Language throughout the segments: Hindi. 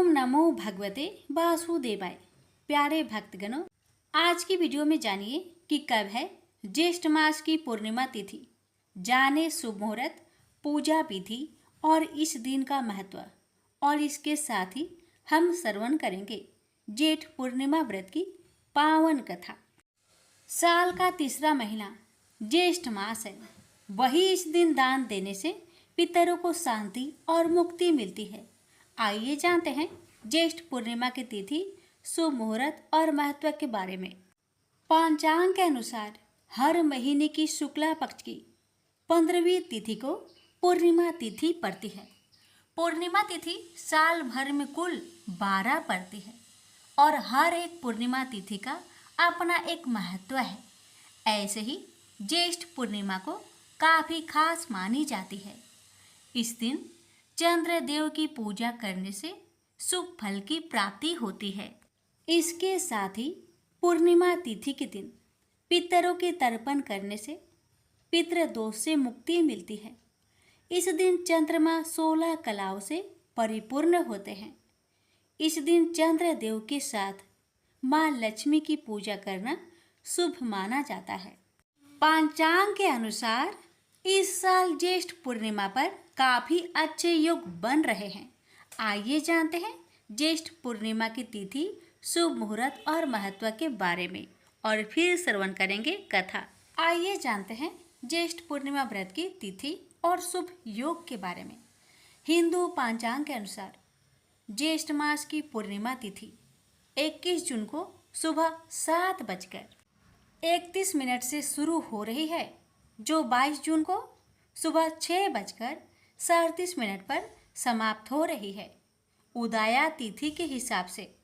ओम नमो भगवते वासुदेवाय। प्यारे भक्तगणों, आज की वीडियो में जानिए कि कब है ज्येष्ठ मास की पूर्णिमा तिथि, जाने शुभ मुहूर्त, पूजा विधि और इस दिन का महत्व। और इसके साथ ही हम श्रवण करेंगे जेठ पूर्णिमा व्रत की पावन कथा। साल का तीसरा महीना ज्येष्ठ मास है। वही इस दिन दान देने से पितरों को शांति और मुक्ति मिलती है। आइए जानते हैं ज्येष्ठ पूर्णिमा की तिथि, शुभ मुहूर्त और महत्व के बारे में। पंचांग के अनुसार हर महीने की शुक्ला पक्ष की 15वीं तिथि को पूर्णिमा तिथि पड़ती है। पूर्णिमा तिथि साल भर में कुल 12 पड़ती है और हर एक पूर्णिमा तिथि का अपना एक महत्व है। ऐसे ही ज्येष्ठ पूर्णिमा को काफी खास मानी जाती है। इस दिन चंद्रदेव की पूजा करने से शुभ फल की प्राप्ति होती है। इसके साथ ही पूर्णिमा तिथि के दिन पितरों के तर्पण करने से पितृदोष से मुक्ति मिलती है। इस दिन चंद्रमा 16 कलाओं से परिपूर्ण होते हैं। इस दिन चंद्रदेव के साथ माँ लक्ष्मी की पूजा करना शुभ माना जाता है। पंचांग के अनुसार इस साल ज्येष्ठ पूर्णिमा पर काफी अच्छे योग बन रहे हैं। आइए जानते हैं ज्येष्ठ पूर्णिमा की तिथि, शुभ मुहूर्त और महत्व के बारे में और फिर श्रवण करेंगे कथा। आइए जानते हैं ज्येष्ठ पूर्णिमा व्रत की तिथि और शुभ योग के बारे में। हिंदू पंचांग के अनुसार ज्येष्ठ मास की पूर्णिमा तिथि 21 जून को सुबह 7:31 से शुरू हो रही है, जो 22 जून को सुबह 6:37 पर समाप्त हो रही है। उदया तिथि के हिसाब से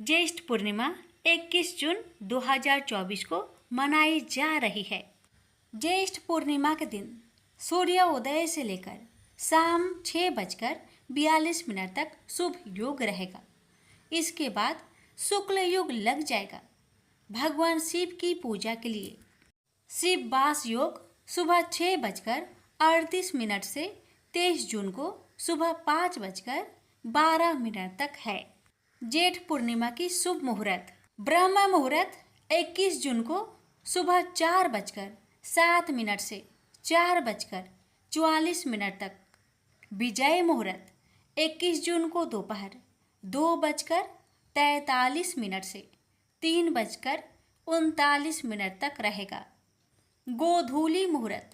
ज्येष्ठ पूर्णिमा 21 जून 2024 को मनाई जा रही है। ज्येष्ठ पूर्णिमा के दिन सूर्योदय से लेकर शाम 6:42 तक शुभ योग रहेगा। इसके बाद शुक्ल योग लग जाएगा। भगवान शिव की पूजा के लिए शिव वास योग सुबह 6:38 से 23 जून को सुबह 5:12 तक है। जेठ पूर्णिमा की शुभ मुहूर्त ब्रह्म मुहूर्त 21 जून को सुबह 4:07 से 4:44 तक। विजय मुहूर्त 21 जून को दोपहर 2:43 से 3:39 तक रहेगा। गोधूली मुहूर्त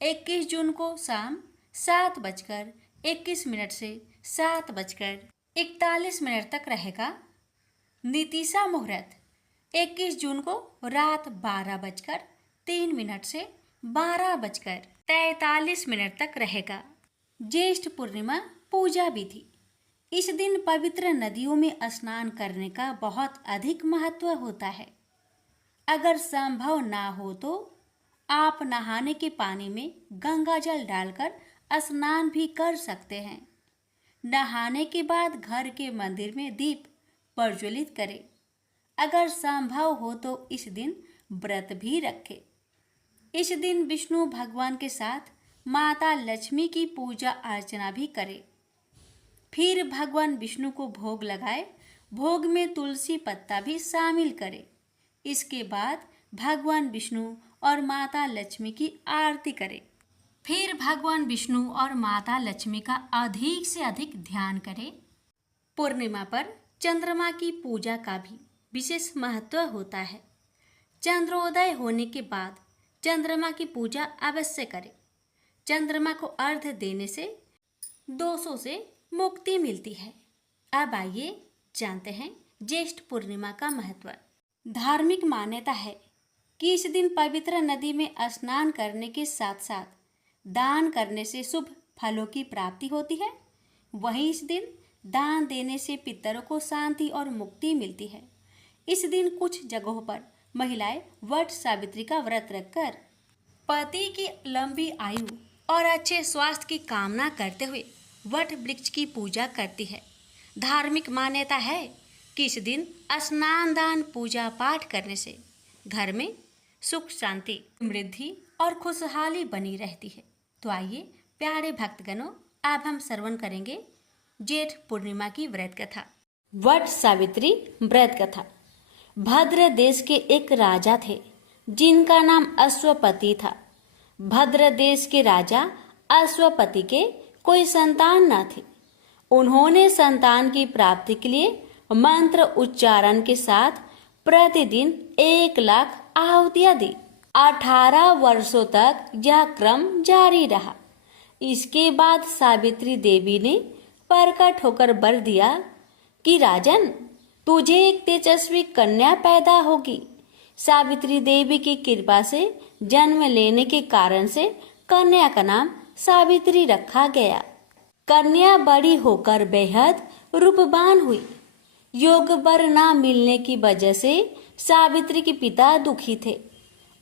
21 जून को शाम 7:21 से 7:41 तक रहेगा। नीतिशा मुहूर्त 21 जून को रात 12:03 से 12:43 तक रहेगा। ज्येष्ठ पूर्णिमा पूजा विधि। इस दिन पवित्र नदियों में स्नान करने का बहुत अधिक महत्व होता है। अगर संभव ना हो तो आप नहाने के पानी में गंगा जल डालकर स्नान भी कर सकते हैं। नहाने के बाद घर के मंदिर में दीप प्रज्वलित करें। अगर संभव हो तो इस दिन व्रत भी रखें। इस दिन विष्णु भगवान के साथ माता लक्ष्मी की पूजा अर्चना भी करें। फिर भगवान विष्णु को भोग लगाए। भोग में तुलसी पत्ता भी शामिल करें। इसके बाद भगवान विष्णु और माता लक्ष्मी की आरती करें। फिर भगवान विष्णु और माता लक्ष्मी का अधिक से अधिक ध्यान करें। पूर्णिमा पर चंद्रमा की पूजा का भी विशेष महत्व होता है। चंद्रोदय होने के बाद चंद्रमा की पूजा अवश्य करें। चंद्रमा को अर्घ्य देने से दोषों से मुक्ति मिलती है। अब आइए जानते हैं ज्येष्ठ पूर्णिमा का महत्व। धार्मिक मान्यता है कि इस दिन पवित्र नदी में स्नान करने के साथ साथ दान करने से शुभ फलों की प्राप्ति होती है। वहीं इस दिन दान देने से पितरों को शांति और मुक्ति मिलती है। इस दिन कुछ जगहों पर महिलाएं वट सावित्री का व्रत रखकर पति की लंबी आयु और अच्छे स्वास्थ्य की कामना करते हुए वट वृक्ष की पूजा करती है। धार्मिक मान्यता है कि इस दिन स्नान दान पूजा पाठ करने से घर में सुख शांति समृद्धि और खुशहाली बनी रहती है। तो आइए प्यारे भक्तगणों, अब हम श्रवण करेंगे जेठ पूर्णिमा की व्रत कथा। वट सावित्री व्रत कथा। भद्र देश के एक राजा थे जिनका नाम अश्वपति था। भद्र देश के राजा अश्वपति के कोई संतान न थी। उन्होंने संतान की प्राप्ति के लिए मंत्र उच्चारण के साथ प्रतिदिन 1,00,000 आहुतियां दी। 18 वर्षों तक यह क्रम जारी रहा। इसके बाद सावित्री देवी ने प्रकट होकर वर दिया कि राजन, तुझे एक तेजस्वी कन्या पैदा होगी। सावित्री देवी की कृपा से जन्म लेने के कारण से कन्या का नाम सावित्री रखा गया। कन्या बड़ी होकर बेहद रूपवान हुई। योग वर न मिलने की वजह से सावित्री के पिता दुखी थे।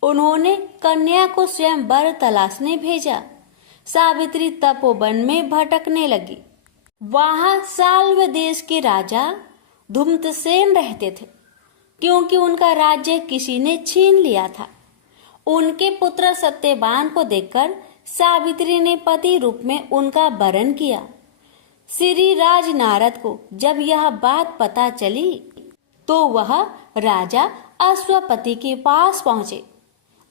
उन्होंने कन्या को स्वयं वर तलाशने भेजा। सावित्री तपोवन में भटकने लगी। वहां साल्व देश के राजा धूम्रसेन रहते थे, क्योंकि उनका राज्य किसी ने छीन लिया था। उनके पुत्र सत्यवान को देखकर सावित्री ने पति रूप में उनका वरण किया। श्री राज नारद को जब यह बात पता चली तो वह राजा अश्वपति के पास पहुंचे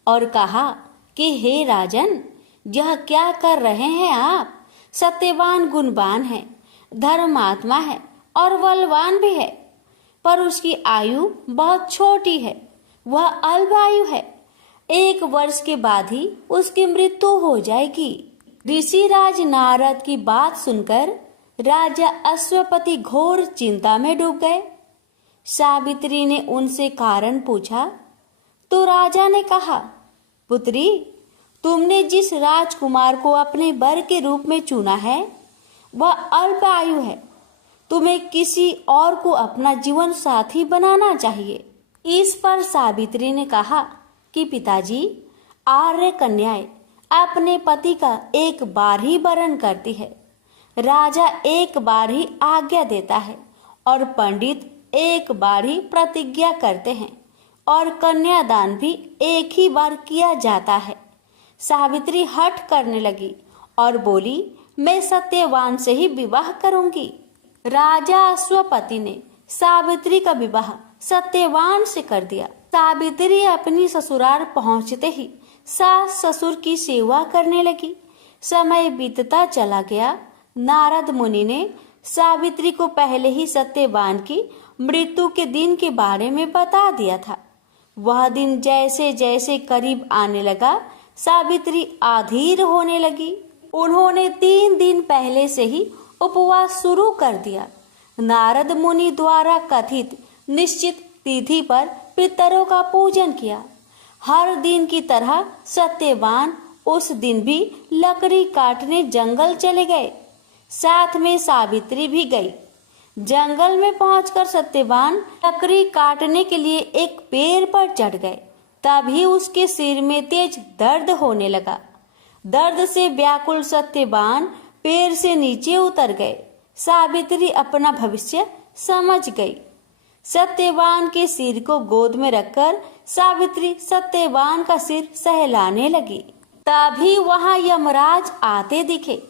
और कहा कि हे राजन, यह क्या कर रहे हैं आप? सत्यवान गुणवान है, धर्मात्मा है और बलवान भी है, पर उसकी आयु बहुत छोटी है। वह अल्पायु है। 1 वर्ष के बाद ही उसकी मृत्यु हो जाएगी। ऋषिराज नारद की बात सुनकर राजा अश्वपति घोर चिंता में डूब गए। सावित्री ने उनसे कारण पूछा तो राजा ने कहा, पुत्री, तुमने जिस राजकुमार को अपने वर के रूप में चुना है वह अल्प आयु है। तुम्हें किसी और को अपना जीवन साथी बनाना चाहिए। इस पर सावित्री ने कहा कि पिताजी, आर्य कन्याएं अपने पति का एक बार ही वरण करती है। राजा एक बार ही आज्ञा देता है और पंडित एक बार ही प्रतिज्ञा करते हैं और कन्यादान भी एक ही बार किया जाता है। सावित्री हठ करने लगी और बोली, मैं सत्यवान से ही विवाह करूंगी। राजा अश्वपति ने सावित्री का विवाह सत्यवान से कर दिया। सावित्री अपनी ससुराल पहुंचते ही सास ससुर की सेवा करने लगी। समय बीतता चला गया। नारद मुनि ने सावित्री को पहले ही सत्यवान की मृत्यु के दिन के बारे में बता दिया था। वह दिन जैसे जैसे करीब आने लगा, सावित्री अधीर होने लगी। उन्होंने 3 दिन पहले से ही उपवास शुरू कर दिया। नारद मुनि द्वारा कथित निश्चित तिथि पर पितरों का पूजन किया। हर दिन की तरह सत्यवान उस दिन भी लकड़ी काटने जंगल चले गए। साथ में सावित्री भी गई। जंगल में पहुंचकर सत्यवान लकड़ी काटने के लिए एक पेड़ पर चढ़ गए। तभी उसके सिर में तेज दर्द होने लगा। दर्द से व्याकुल सत्यवान पेड़ से नीचे उतर गए। सावित्री अपना भविष्य समझ गई। सत्यवान के सिर को गोद में रखकर सावित्री सत्यवान का सिर सहलाने लगी। तभी वहां यमराज आते दिखे।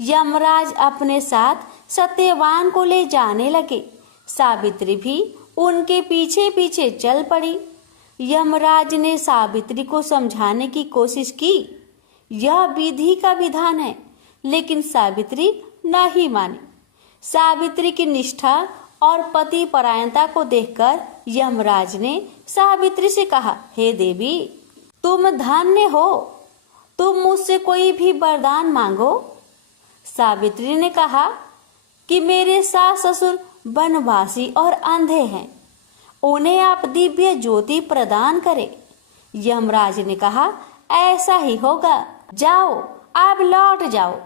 यमराज अपने साथ सत्यवान को ले जाने लगे। सावित्री भी उनके पीछे पीछे चल पड़ी। यमराज ने सावित्री को समझाने की कोशिश की। यह विधि का विधान है, लेकिन सावित्री नहीं मानी। सावित्री की निष्ठा और पति परायणता को देखकर यमराज ने सावित्री से कहा, हे देवी, तुम धन्य हो। तुम मुझसे कोई भी वरदान मांगो। सावित्री ने कहा कि मेरे सास ससुर वनवासी और अंधे हैं, उन्हें आप दिव्य ज्योति प्रदान करें। यमराज ने कहा, ऐसा ही होगा, जाओ, आप लौट जाओ।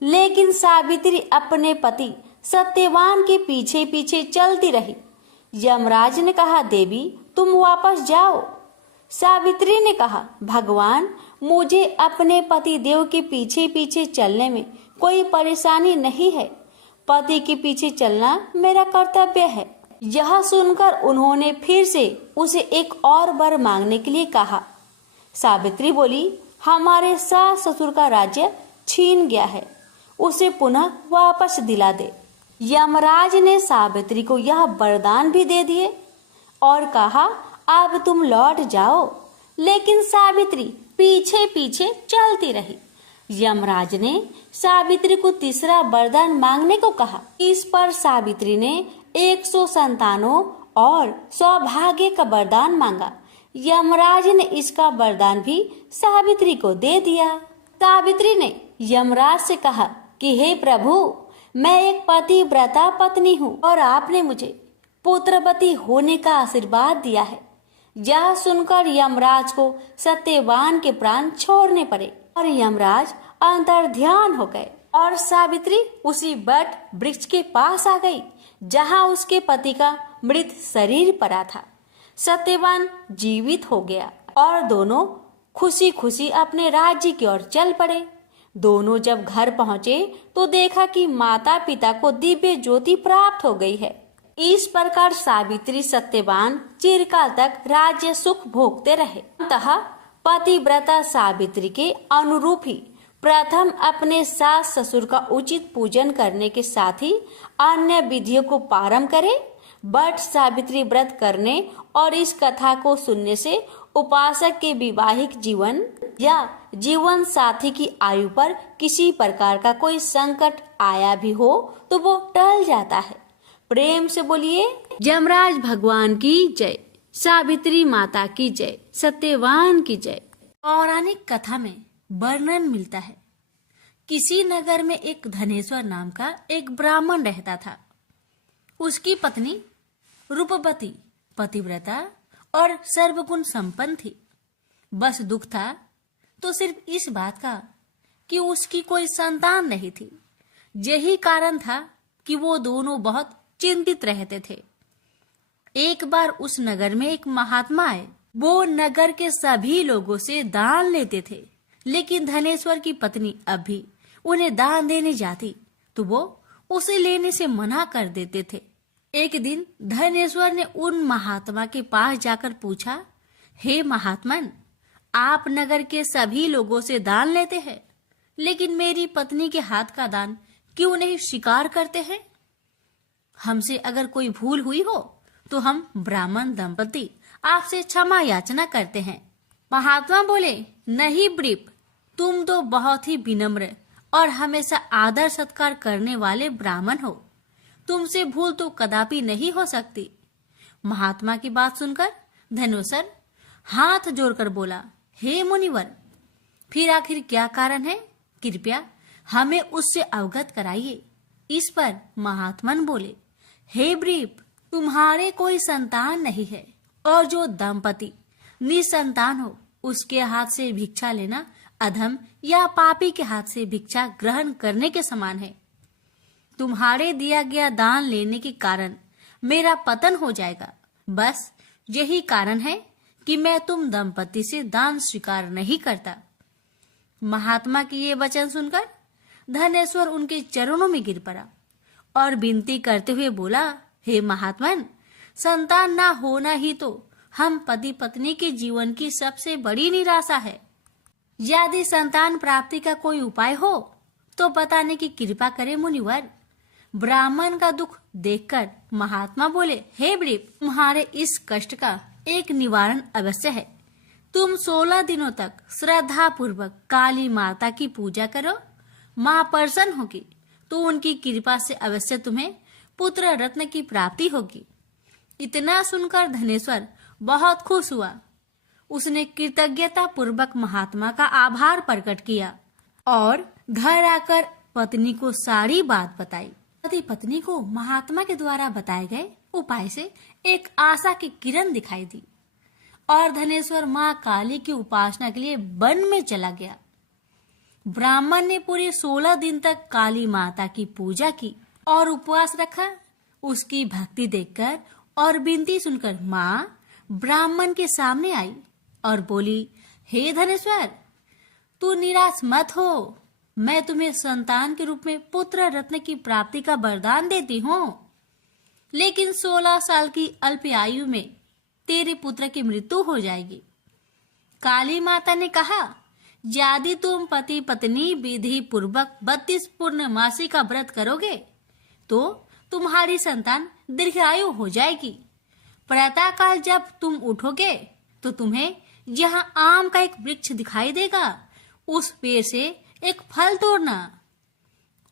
लेकिन सावित्री अपने पति सत्यवान के पीछे पीछे चलती रही। यमराज ने कहा, देवी, तुम वापस जाओ। सावित्री ने कहा, भगवान, मुझे अपने पति देव के पीछे पीछे चलने में कोई परेशानी नहीं है। पति के पीछे चलना मेरा कर्तव्य है। यह सुनकर उन्होंने फिर से उसे एक और वर मांगने के लिए कहा। सावित्री बोली, हमारे सास ससुर का राज्य छीन गया है, उसे पुनः वापस दिला दे। यमराज ने सावित्री को यह वरदान भी दे दिए और कहा, अब तुम लौट जाओ। लेकिन सावित्री पीछे पीछे चलती रही। यमराज ने सावित्री को तीसरा वरदान मांगने को कहा। इस पर सावित्री ने 100 संतानों और सौभाग्य का वरदान मांगा। यमराज ने इसका वरदान भी सावित्री को दे दिया। सावित्री ने यमराज से कहा कि हे प्रभु, मैं एक पतिव्रता पत्नी हूँ और आपने मुझे पुत्रवती होने का आशीर्वाद दिया है। यह सुनकर यमराज को सत्यवान के प्राण छोड़ने पड़े और यमराज अंतर्ध्यान हो गए और सावित्री उसी वट वृक्ष के पास आ गई जहाँ उसके पति का मृत शरीर पड़ा था। सत्यवान जीवित हो गया और दोनों खुशी खुशी अपने राज्य की ओर चल पड़े। दोनों जब घर पहुँचे तो देखा कि माता पिता को दिव्य ज्योति प्राप्त हो गई है। इस प्रकार सावित्री सत्यवान चिरकाल तक राज्य सुख भोगते रहे। अतः पतिव्रता सावित्री के अनुरूप ही प्रथम अपने सास ससुर का उचित पूजन करने के साथ ही अन्य विधियों को प्रारंभ करे। बट सावित्री व्रत करने और इस कथा को सुनने से उपासक के वैवाहिक जीवन या जीवन साथी की आयु पर किसी प्रकार का कोई संकट आया भी हो तो वो टल जाता है। प्रेम से बोलिए यमराज भगवान की जय, सावित्री माता की जय, सत्यवान की जय। पौराणिक कथा में वर्णन मिलता है, किसी नगर में एक धनेश्वर नाम का एक ब्राह्मण रहता था। उसकी पत्नी रूपवती, पतिव्रता और सर्वगुण संपन्न थी। बस दुख था तो सिर्फ इस बात का कि उसकी कोई संतान नहीं थी। यही कारण था कि वो दोनों बहुत चिंतित रहते थे। एक बार उस नगर में एक महात्मा आए। वो नगर के सभी लोगों से दान लेते थे, लेकिन धनेश्वर की पत्नी अब भी उन्हें दान देने जाती तो वो उसे लेने से मना कर देते थे। एक दिन धनेश्वर ने उन महात्मा के पास जाकर पूछा, हे महात्मन, आप नगर के सभी लोगों से दान लेते हैं, लेकिन मेरी पत्नी के हाथ का दान क्यों नहीं स्वीकार करते हैं? हमसे अगर कोई भूल हुई हो तो हम ब्राह्मण दंपति आपसे क्षमा याचना करते हैं। महात्मा बोले, नहीं ब्रीप, तुम तो बहुत ही विनम्र और हमेशा आदर सत्कार करने वाले ब्राह्मण हो। तुमसे भूल तो कदापि नहीं हो सकती। महात्मा की बात सुनकर धनेश्वर हाथ जोड़कर बोला, हे मुनिवर, फिर आखिर क्या कारण है? कृपया हमें उससे अवगत कराइए। इस पर महात्मन बोले, हे ब्रीप, तुम्हारे कोई संतान नहीं है और जो दंपति निसंतान हो उसके हाथ से भिक्षा लेना अधम या पापी के हाथ से भिक्षा ग्रहण करने के समान है। तुम्हारे दिया गया दान लेने के कारण मेरा पतन हो जाएगा। बस यही कारण है कि मैं तुम दंपति से दान स्वीकार नहीं करता। महात्मा की ये वचन सुनकर धनेश्वर उनके चरणों में गिर पड़ा और विनती करते हुए बोला, हे महात्मन, संतान ना होना ही तो हम पति पत्नी के जीवन की सबसे बड़ी निराशा है। यदि संतान प्राप्ति का कोई उपाय हो तो बताने की कृपा करे मुनिवर। ब्राह्मण का दुख देखकर महात्मा बोले, हे ब्रीप, तुम्हारे इस कष्ट का एक निवारण अवश्य है। तुम 16 दिनों तक श्रद्धा पूर्वक काली माता की पूजा करो। माँ प्रसन्न होगी तो उनकी कृपा से अवश्य तुम्हें पुत्र रत्न की प्राप्ति होगी। इतना सुनकर धनेश्वर बहुत खुश हुआ। उसने कृतज्ञता पूर्वक महात्मा का आभार प्रकट किया और घर आकर पत्नी को सारी बात बताई। पति पत्नी को महात्मा के द्वारा बताए गए उपाय से एक आशा की किरण दिखाई दी और धनेश्वर माँ काली की उपासना के लिए वन में चला गया। ब्राह्मण ने पूरे 16 दिन तक काली माता की पूजा की और उपवास रखा। उसकी भक्ति देखकर और विनती सुनकर माँ ब्राह्मण के सामने आई और बोली, हे धनेश्वर, तू निराश मत हो। मैं तुम्हें संतान के रूप में पुत्र रत्न की प्राप्ति का वरदान देती हूँ, लेकिन 16 साल की अल्प आयु में तेरे पुत्र की मृत्यु हो जाएगी। काली माता ने कहा, यदि तुम पति पत्नी विधि पूर्वक 32 पूर्णमासी का व्रत करोगे तो तुम्हारी संतान दीर्घायु हो जाएगी। प्रातःकाल जब तुम उठोगे तो तुम्हें यहाँ आम का एक वृक्ष दिखाई देगा, उस पेड़ से एक फल तोड़ना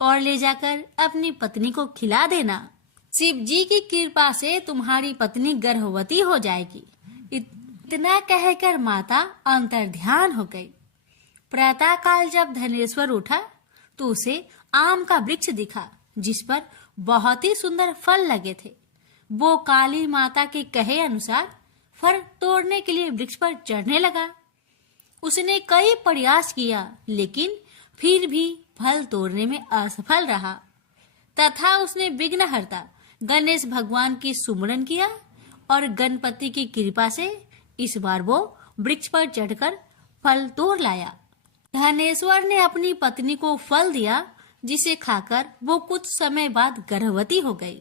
और ले जाकर अपनी पत्नी को खिला देना। शिव जी की कृपा से तुम्हारी पत्नी गर्भवती हो जाएगी। इतना कहकर माता अंतर्ध्यान हो गई। प्रातःकाल जब धनेश्वर उठा तो उसे आम का वृक्ष दिखा जिस पर बहुत ही सुंदर फल लगे थे। वो काली माता के कहे अनुसार फल तोड़ने के लिए वृक्ष पर चढ़ने लगा। उसने कई प्रयास किया लेकिन फिर भी फल तोड़ने में असफल रहा तथा उसने विघ्नहर्ता गणेश भगवान की सुमरन किया और गणपति की कृपा से इस बार वो वृक्ष पर चढ़कर फल तोड़ लाया। धनेश्वर ने अपनी पत्नी को फल दिया जिसे खाकर वो कुछ समय बाद गर्भवती हो गई।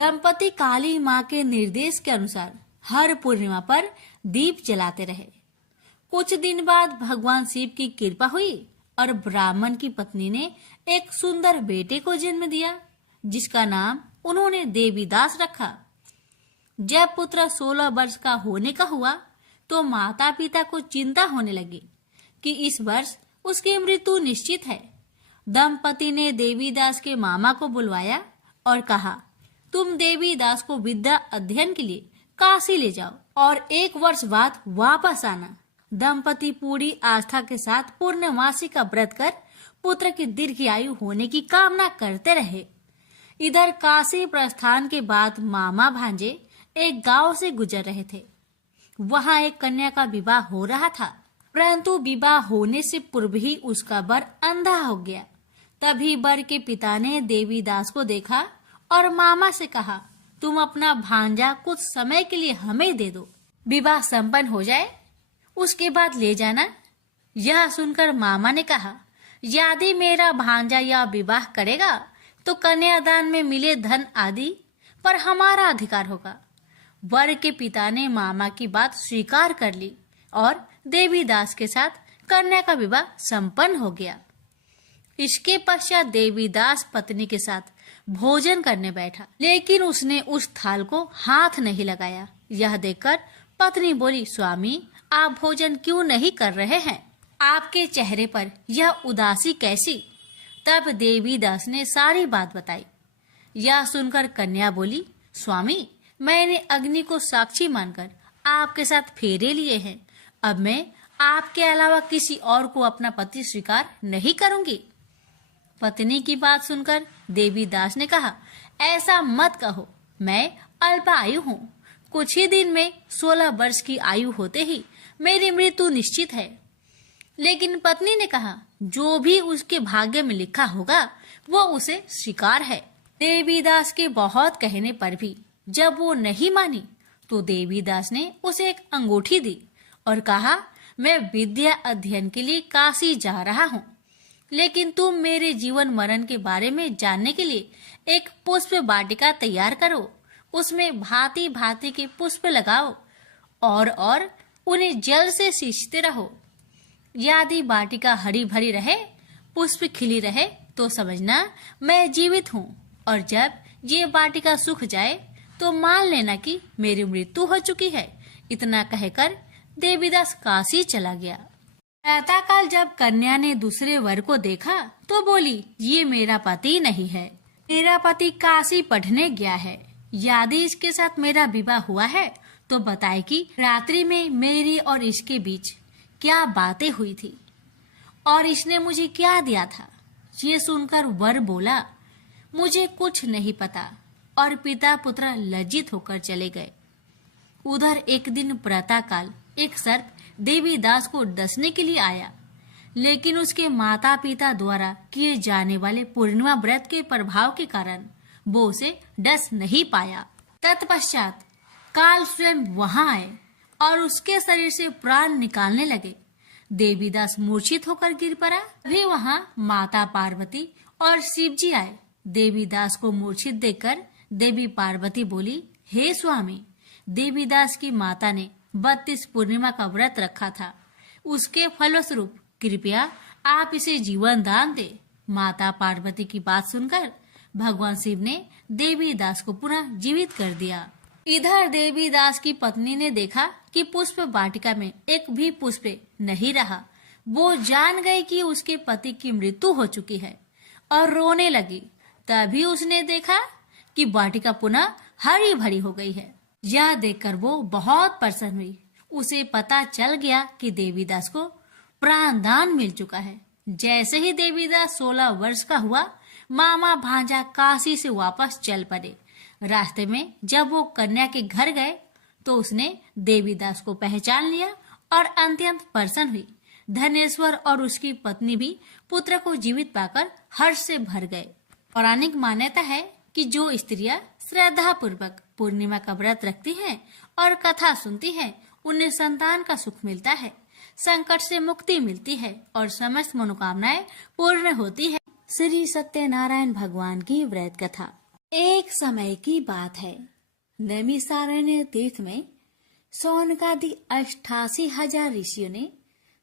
दंपति काली माँ के निर्देश के अनुसार हर पूर्णिमा पर दीप जलाते रहे। कुछ दिन बाद भगवान शिव की कृपा हुई और ब्राह्मण की पत्नी ने एक सुंदर बेटे को जन्म दिया जिसका नाम उन्होंने देवीदास रखा। जब पुत्र 16 वर्ष का होने का हुआ तो माता पिता को चिंता होने लगी कि इस वर्ष उसकी मृत्यु निश्चित है। दंपति ने देवीदास के मामा को बुलवाया और कहा, तुम देवीदास को विद्या अध्ययन के लिए काशी ले जाओ और 1 वर्ष बाद वापस आना। दंपति पूरी आस्था के साथ पूर्णमासी का व्रत कर पुत्र की दीर्घायु होने की कामना करते रहे। इधर काशी प्रस्थान के बाद मामा भांजे एक गांव से गुजर रहे थे। वहां एक कन्या का विवाह हो रहा था, परंतु विवाह होने से पूर्व ही उसका वर अंधा हो गया। तभी वर के पिता ने देवीदास को देखा और मामा से कहा, तुम अपना भांजा कुछ समय के लिए हमें दे दो, विवाह संपन्न हो जाए उसके बाद ले जाना। यह सुनकर मामा ने कहा, यदि मेरा भांजा यह विवाह करेगा तो कन्यादान में मिले धन आदि पर हमारा अधिकार होगा। वर के पिता ने मामा की बात स्वीकार कर ली और देवीदास के साथ कन्या का विवाह संपन्न हो गया। इसके पश्चात देवीदास पत्नी के साथ भोजन करने बैठा, लेकिन उसने उस थाल को हाथ नहीं लगाया। यह देखकर पत्नी बोली, स्वामी आप भोजन क्यों नहीं कर रहे हैं? आपके चेहरे पर यह उदासी कैसी? तब देवीदास ने सारी बात बताई। यह सुनकर कन्या बोली, स्वामी मैंने अग्नि को साक्षी मानकर आपके साथ फेरे लिए हैं। अब मैं आपके अलावा किसी और को अपना पति स्वीकार नहीं करूंगी। पत्नी की बात सुनकर देवीदास ने कहा, ऐसा मत कहो, मैं अल्पायु हूँ। कुछ ही दिन में 16 वर्ष की आयु होते ही मेरी मृत्यु निश्चित है। लेकिन पत्नी ने कहा, जो भी उसके भाग्य में लिखा होगा वो उसे स्वीकार है। देवीदास के बहुत कहने पर भी जब वो नहीं मानी तो देवीदास ने उसे एक अंगूठी दी और कहा, मैं विद्या अध्ययन के लिए काशी जा रहा हूँ, लेकिन तुम मेरे जीवन मरण के बारे में जानने के लिए एक पुष्प वाटिका तैयार करो। उसमें भांति भांति के पुष्प लगाओ और उन्हें जल से सींचते रहो। यदि वाटिका हरी भरी रहे, पुष्प खिली रहे तो समझना मैं जीवित हूँ, और जब ये वाटिका सूख जाए तो मान लेना कि मेरी मृत्यु हो चुकी है। इतना कहकर देवीदास काशी चला गया। प्रातःकाल जब कन्या ने दूसरे वर को देखा तो बोली, ये मेरा पति नहीं है, मेरा पति काशी पढ़ने गया है। यदि इसके साथ मेरा विवाह हुआ है तो बताए कि रात्रि में मेरी और इसके बीच क्या बातें हुई थी और इसने मुझे क्या दिया था। ये सुनकर वर बोला, मुझे कुछ नहीं पता, और पिता पुत्र लज्जित होकर चले गए। उधर एक दिन प्रातःकाल एक सर्प देवीदास को डसने के लिए आया, लेकिन उसके माता पिता द्वारा किए जाने वाले पूर्णिमा व्रत के प्रभाव के कारण वो उसे डस नहीं पाया। तत्पश्चात काल स्वयं वहां आए और उसके शरीर से प्राण निकालने लगे। देवीदास मूर्छित होकर गिर पड़ा। भी वहां माता पार्वती और शिव जी आए। देवीदास को मूर्छित देखकर देवी पार्वती बोली, हे स्वामी, देवीदास की माता ने 32 पूर्णिमा का व्रत रखा था, उसके फलस्वरूप कृपया आप इसे जीवन दान दे। माता पार्वती की बात सुनकर भगवान शिव ने देवी दास को पुनः जीवित कर दिया। इधर देवी दास की पत्नी ने देखा कि पुष्प वाटिका में एक भी पुष्प नहीं रहा। वो जान गई कि उसके पति की मृत्यु हो चुकी है और रोने लगी। तभी उसने देखा कि वाटिका पुनः हरी भरी हो गई है। यह देखकर वो बहुत प्रसन्न हुई। उसे पता चल गया कि देवीदास को प्राणदान मिल चुका है। जैसे ही देवीदास 16 वर्ष का हुआ, मामा भांजा काशी से वापस चल पड़े। रास्ते में जब वो कन्या के घर गए तो उसने देवीदास को पहचान लिया और अत्यंत प्रसन्न हुई। धनेश्वर और उसकी पत्नी भी पुत्र को जीवित पाकर हर्ष से भर गए। पौराणिक मान्यता है कि जो स्त्रियां श्रद्धा पूर्वक पूर्णिमा का व्रत रखती हैं और कथा सुनती हैं, उन्हें संतान का सुख मिलता है, संकट से मुक्ति मिलती है और समस्त मनोकामनाएं पूर्ण होती है। श्री सत्यनारायण भगवान की व्रत कथा। एक समय की बात है, नैमिषारण्य तीर्थ में सौनकादि 88,000 ऋषियों ने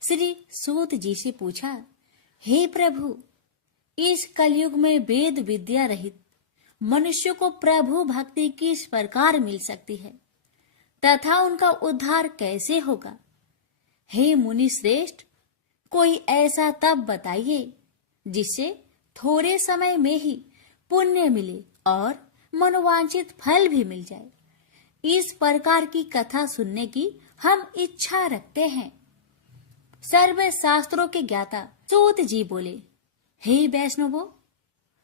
श्री सूत जी से पूछा, हे प्रभु, इस कलयुग में वेद विद्या रहित मनुष्य को प्रभु भक्ति किस प्रकार मिल सकती है तथा उनका उद्धार कैसे होगा? हे मुनि श्रेष्ठ, कोई ऐसा तप बताइए जिससे थोड़े समय में ही पुण्य मिले और मनोवांछित फल भी मिल जाए। इस प्रकार की कथा सुनने की हम इच्छा रखते हैं। सर्व शास्त्रों के ज्ञाता सूत जी बोले, हे वैष्णवों,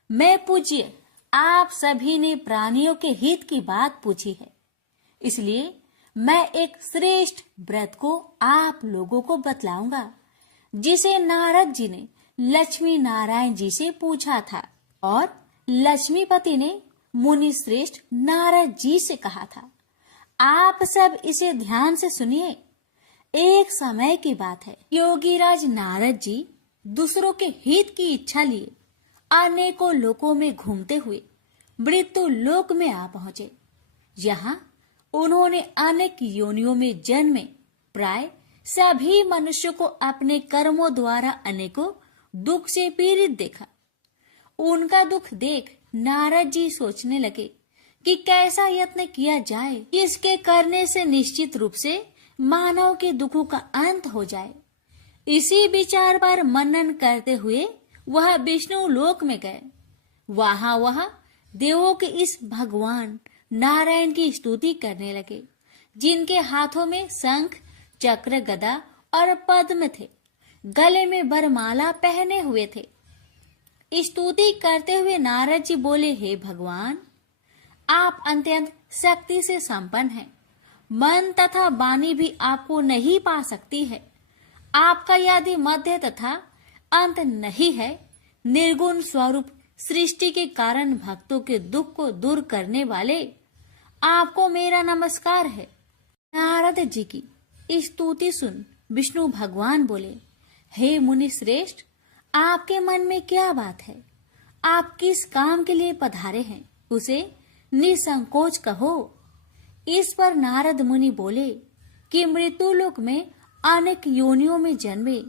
मैं पूज्य आप सभी ने प्राणियों के हित की बात पूछी है, इसलिए मैं एक श्रेष्ठ व्रत को आप लोगों को बतलाऊंगा, जिसे नारद जी ने लक्ष्मी नारायण जी से पूछा था और लक्ष्मीपति ने मुनि श्रेष्ठ नारद जी से कहा था। आप सब इसे ध्यान से सुनिए। एक समय की बात है, योगीराज नारद जी दूसरों के हित की इच्छा लिए अनेकों लोकों में घूमते हुए मृत्यु लोक में आ पहुंचे। यहाँ उन्होंने अनेक योनियों में जन्मे प्राय सभी मनुष्यों को अपने कर्मों द्वारा अनेकों दुख से पीड़ित देखा। उनका दुख देख नारद जी सोचने लगे कि कैसा यत्न किया जाए, इसके करने से निश्चित रूप से मानव के दुखों का अंत हो जाए। इसी विचार पर मनन करते हुए वह विष्णु लोक में गए। वह देवों के इस भगवान नारायण की स्तुति करने लगे, जिनके हाथों में शंख, चक्र, गदा और पद्म थे, गले में वरमाला पहने हुए थे। स्तुति करते हुए नारद जी बोले, हे भगवान, आप अत्यंत शक्ति से संपन्न हैं। मन तथा वाणी भी आपको नहीं पा सकती है। आपका यदि मध्य तथा अंत नहीं है, निर्गुण स्वरूप सृष्टि के कारण भक्तों के दुख को दूर करने वाले, आपको मेरा नमस्कार है। नारद जी की स्तुति सुन विष्णु भगवान बोले, हे मुनि श्रेष्ठ, आपके मन में क्या बात है? आप किस काम के लिए पधारे हैं, उसे निसंकोच कहो। इस पर नारद मुनि बोले कि मृत्यु लोक में अनेक योनियों में जन्मे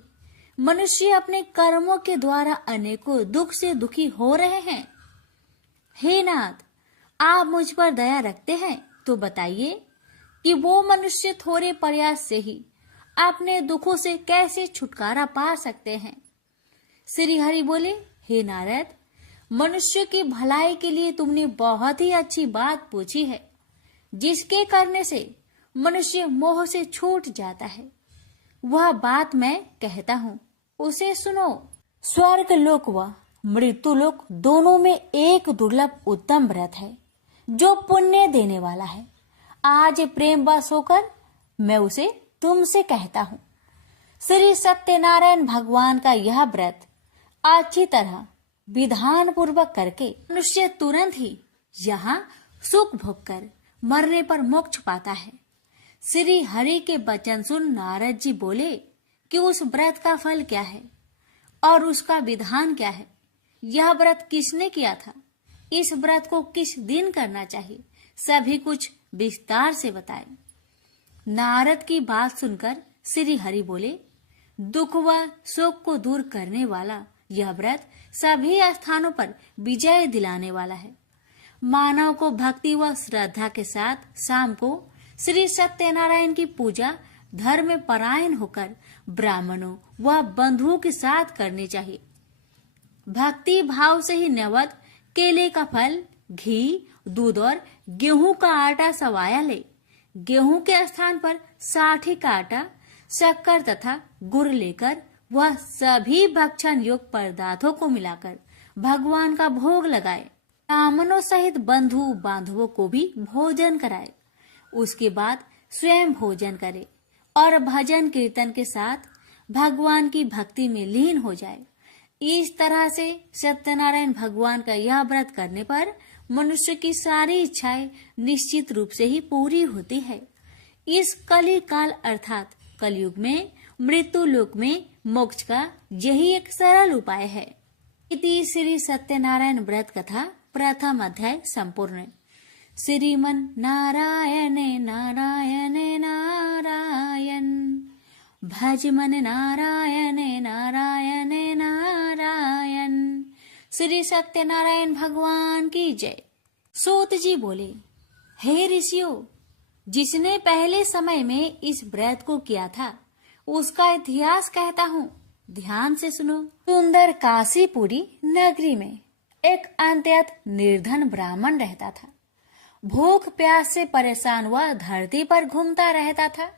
मनुष्य अपने कर्मों के द्वारा अनेकों दुख से दुखी हो रहे हैं। हे नाथ, आप मुझ पर दया रखते हैं तो बताइए कि वो मनुष्य थोड़े प्रयास से ही अपने दुखों से कैसे छुटकारा पा सकते हैं। श्री हरि बोले, हे नारद, मनुष्य की भलाई के लिए तुमने बहुत ही अच्छी बात पूछी है, जिसके करने से मनुष्य मोह से छूट जाता है। वह बात मैं कहता हूँ, उसे सुनो। स्वर्ग लोक व मृत्यु लोक दोनों में एक दुर्लभ उत्तम व्रत है जो पुण्य देने वाला है। आज प्रेम वश होकर मैं उसे तुमसे कहता हूँ। श्री सत्यनारायण भगवान का यह व्रत अच्छी तरह विधान पूर्वक करके मनुष्य तुरंत ही यहाँ सुख भोग कर मरने पर मोक्ष पाता है। श्री हरि के वचन सुन नारद जी बोले कि उस व्रत का फल क्या है और उसका विधान क्या है। यह व्रत किसने किया था, इस व्रत को किस दिन करना चाहिए, सभी कुछ विस्तार से बताए। नारद की बात सुनकर श्री हरि बोले, दुख व शोक को दूर करने वाला यह व्रत सभी स्थानों पर विजय दिलाने वाला है। मानव को भक्ति व श्रद्धा के साथ शाम को श्री सत्यनारायण की पूजा धर्म में परायण होकर ब्राह्मणों व बंधुओं के साथ करनी चाहिए। भक्ति भाव से ही नैवेद्य केले का फल, घी, दूध और गेहूं का आटा सवाया ले। गेहूं के स्थान पर साठी का आटा, शक्कर तथा गुड़ लेकर वह सभी भक्षण योग्य पदार्थों को मिलाकर भगवान का भोग लगाए। ब्राह्मणों सहित बंधु बांधवों को भी भोजन कराए। उसके बाद स्वयं भोजन करे और भजन कीर्तन के साथ भगवान की भक्ति में लीन हो जाए। इस तरह से सत्यनारायण भगवान का यह व्रत करने पर मनुष्य की सारी इच्छाएं निश्चित रूप से ही पूरी होती है। इस कली काल अर्थात कलयुग में मृत्यु लोक में मोक्ष का यही एक सरल उपाय है। इति श्री सत्यनारायण व्रत कथा प्रथम अध्याय संपूर्ण। श्रीमन नारायणे नारायणे नारायण, भज मन नारायणे नारायणे नारायण। श्री सत्यनारायण भगवान की जय। सूत जी बोले, हे ऋषियों, जिसने पहले समय में इस व्रत को किया था उसका इतिहास कहता हूँ, ध्यान से सुनो। सुंदर काशीपुरी नगरी में एक अत्यंत निर्धन ब्राह्मण रहता था। भूख प्यास से परेशान हुआ धरती पर घूमता रहता था।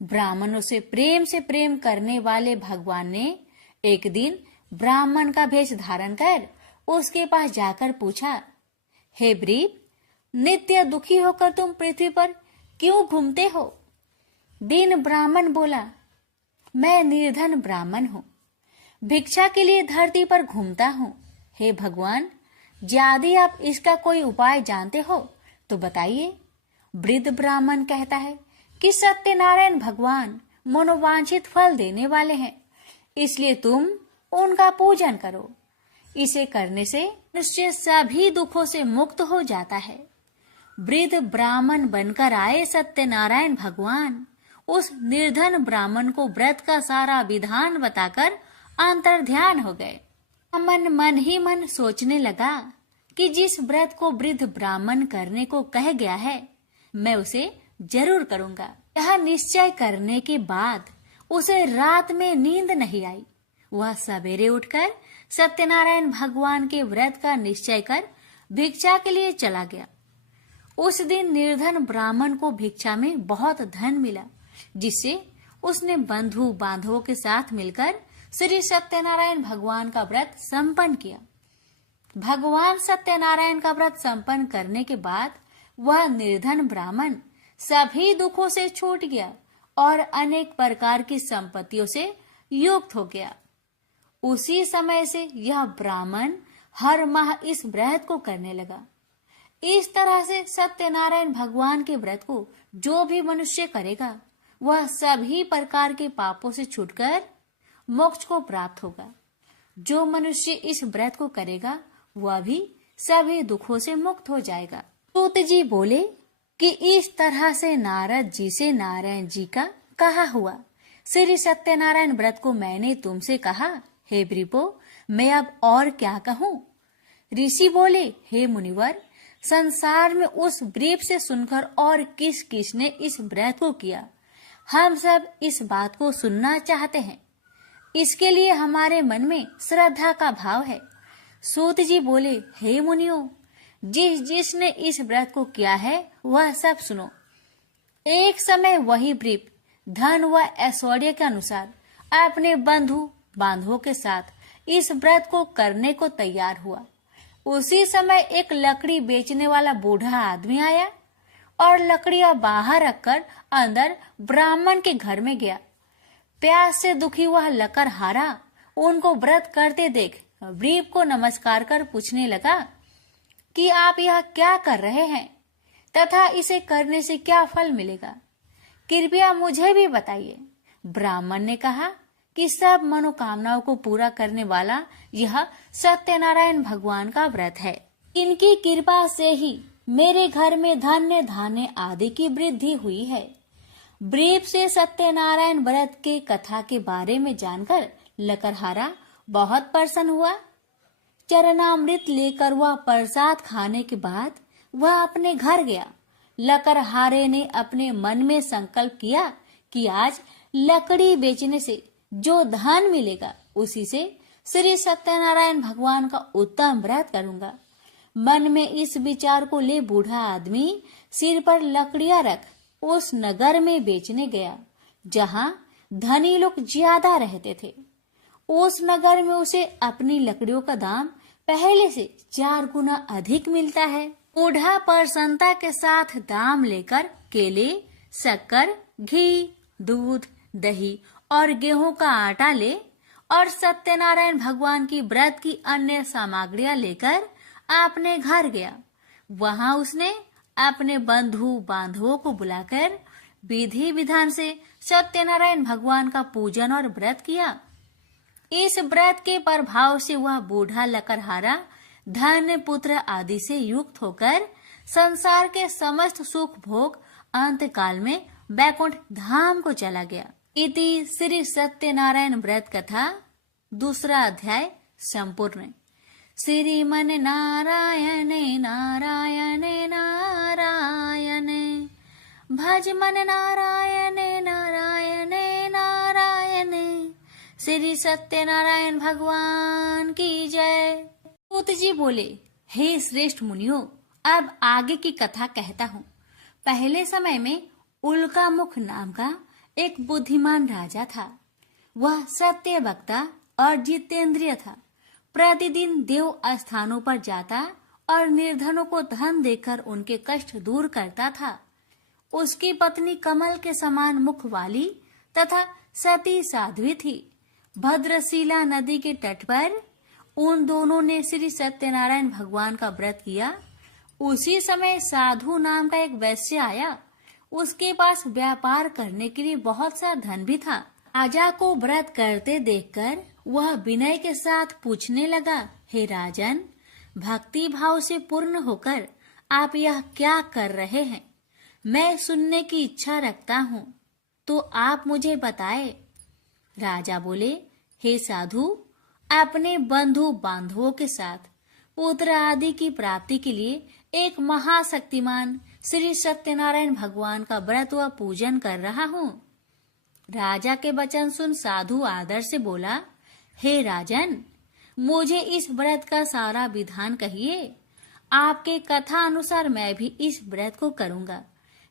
ब्राह्मणों से प्रेम करने वाले भगवान ने एक दिन ब्राह्मण का भेष धारण कर उसके पास जाकर पूछा, हे ब्रीप, नित्य दुखी होकर तुम पृथ्वी पर क्यों घूमते हो? दीन ब्राह्मण बोला, मैं निर्धन ब्राह्मण हूँ, भिक्षा के लिए धरती पर घूमता हूँ। हे भगवान, यदि आप इसका कोई उपाय जानते हो तो बताइए। वृद्ध ब्राह्मण कहता है कि सत्यनारायण भगवान मनोवांछित फल देने वाले हैं, इसलिए तुम उनका पूजन करो। इसे करने से मनुष्य सभी दुखों से मुक्त हो जाता है। वृद्ध ब्राह्मण बनकर आए सत्यनारायण भगवान उस निर्धन ब्राह्मण को व्रत का सारा विधान बताकर अंतर्ध्यान हो गए। मन ही मन सोचने लगा कि जिस व्रत को वृद्ध ब्राह्मण करने को कह गया है, मैं उसे जरूर करूंगा। यह निश्चय करने के बाद उसे रात में नींद नहीं आई। वह सवेरे उठकर सत्यनारायण भगवान के व्रत का निश्चय कर भिक्षा के लिए चला गया। उस दिन निर्धन ब्राह्मण को भिक्षा में बहुत धन मिला, जिससे उसने बंधु बांधवों के साथ मिलकर श्री सत्यनारायण भगवान का व्रत संपन्न किया। भगवान सत्यनारायण का व्रत संपन्न करने के बाद वह निर्धन ब्राह्मण सभी दुखों से छूट गया और अनेक प्रकार की संपत्तियों से युक्त हो गया। उसी समय से यह ब्राह्मण हर माह इस व्रत को करने लगा। इस तरह से सत्यनारायण भगवान के व्रत को जो भी मनुष्य करेगा वह सभी प्रकार के पापों से छूटकर मोक्ष को प्राप्त होगा। जो मनुष्य इस व्रत को करेगा वह भी सभी दुखों से मुक्त हो जाएगा। सूत जी बोले कि इस तरह से नारद जी से नारायण जी का कहा हुआ श्री सत्यनारायण व्रत को मैंने तुमसे कहा। हे ब्रीपो, मैं अब और क्या कहूँ? ऋषि बोले, हे मुनिवर, संसार में उस ब्रीप से सुनकर और किस किस ने इस व्रत को किया, हम सब इस बात को सुनना चाहते हैं। इसके लिए हमारे मन में श्रद्धा का भाव है। सूत जी बोले, हे मुनियों, जिसने इस व्रत को किया है वह सब सुनो। एक समय वही ब्रीप धन व ऐश्वर्य के अनुसार अपने बंधु बांधवों के साथ इस व्रत को करने को तैयार हुआ। उसी समय एक लकड़ी बेचने वाला बूढ़ा आदमी आया और लकड़ियां बाहर रखकर अंदर ब्राह्मण के घर में गया। प्यास से दुखी वह लकड़हारा उनको व्रत करते देख ब्रीप को नमस्कार कर पूछने लगा कि आप यह क्या कर रहे हैं तथा इसे करने से क्या फल मिलेगा, कृपया मुझे भी बताइए। ब्राह्मण ने कहा कि सब मनोकामनाओं को पूरा करने वाला यह सत्यनारायण भगवान का व्रत है। इनकी कृपा से ही मेरे घर में धान्य आदि की वृद्धि हुई है। ब्रीफ से सत्यनारायण व्रत के कथा के बारे में जानकर लकड़हारा बहुत प्रसन्न हुआ। चरणामृत लेकर वह प्रसाद खाने के बाद वह अपने घर गया। लकड़हारे ने अपने मन में संकल्प किया कि आज लकड़ी बेचने से जो धन मिलेगा उसी से श्री सत्यनारायण भगवान का उत्तम व्रत करूंगा। मन में इस विचार को ले बूढ़ा आदमी सिर पर लकड़ियां रख उस नगर में बेचने गया जहां धनी लोग ज्यादा रहते थे। उस नगर में उसे अपनी लकड़ियों का दाम पहले से 4 गुना अधिक मिलता है। बूढ़ा प्रसन्नता के साथ दाम लेकर केले, शक्कर, घी, दूध, दही और गेहूं का आटा ले और सत्यनारायण भगवान की व्रत की अन्य सामग्रियां लेकर अपने घर गया। वहां उसने अपने बंधु बांधवों को बुलाकर विधि विधान से सत्यनारायण भगवान का पूजन और व्रत किया। इस व्रत के प्रभाव से वह बूढ़ा लकड़हारा धन, पुत्र आदि से युक्त होकर संसार के समस्त सुख भोग अंत काल में बैकुंठ धाम को चला गया। इति श्री सत्यनारायण व्रत कथा 2 अध्याय संपूर्ण। श्रीमन नारायण नारायण नारायण भज मन नारायण नारायण नारायण। श्री सत्यनारायण भगवान की जय। सूत जी बोले, हे श्रेष्ठ मुनियों, अब आगे की कथा कहता हूँ। पहले समय में उल्कामुख नाम का एक बुद्धिमान राजा था। वह सत्य वक्ता और जितेंद्रिय था। प्रतिदिन देव स्थानों पर जाता और निर्धनों को धन देकर उनके कष्ट दूर करता था। उसकी पत्नी कमल के समान मुख वाली तथा सती साध्वी थी। भद्रशिला नदी के तट पर उन दोनों ने श्री सत्यनारायण भगवान का व्रत किया। उसी समय साधु नाम का एक वैश्य आया। उसके पास व्यापार करने के लिए बहुत सा धन भी था। राजा को व्रत करते देखकर वह विनय के साथ पूछने लगा, हे राजन, भक्ति भाव से पूर्ण होकर आप यह क्या कर रहे हैं? मैं सुनने की इच्छा रखता हूँ, तो आप मुझे बताए। राजा बोले, हे साधु, अपने बंधु बांधवों के साथ पुत्र आदि की प्राप्ति के लिए एक महाशक्तिमान श्री सत्यनारायण भगवान का व्रत व पूजन कर रहा हूँ। राजा के वचन सुन साधु आदर से बोला, हे राजन, मुझे इस व्रत का सारा विधान कहिए। आपके कथा अनुसार मैं भी इस व्रत को करूँगा।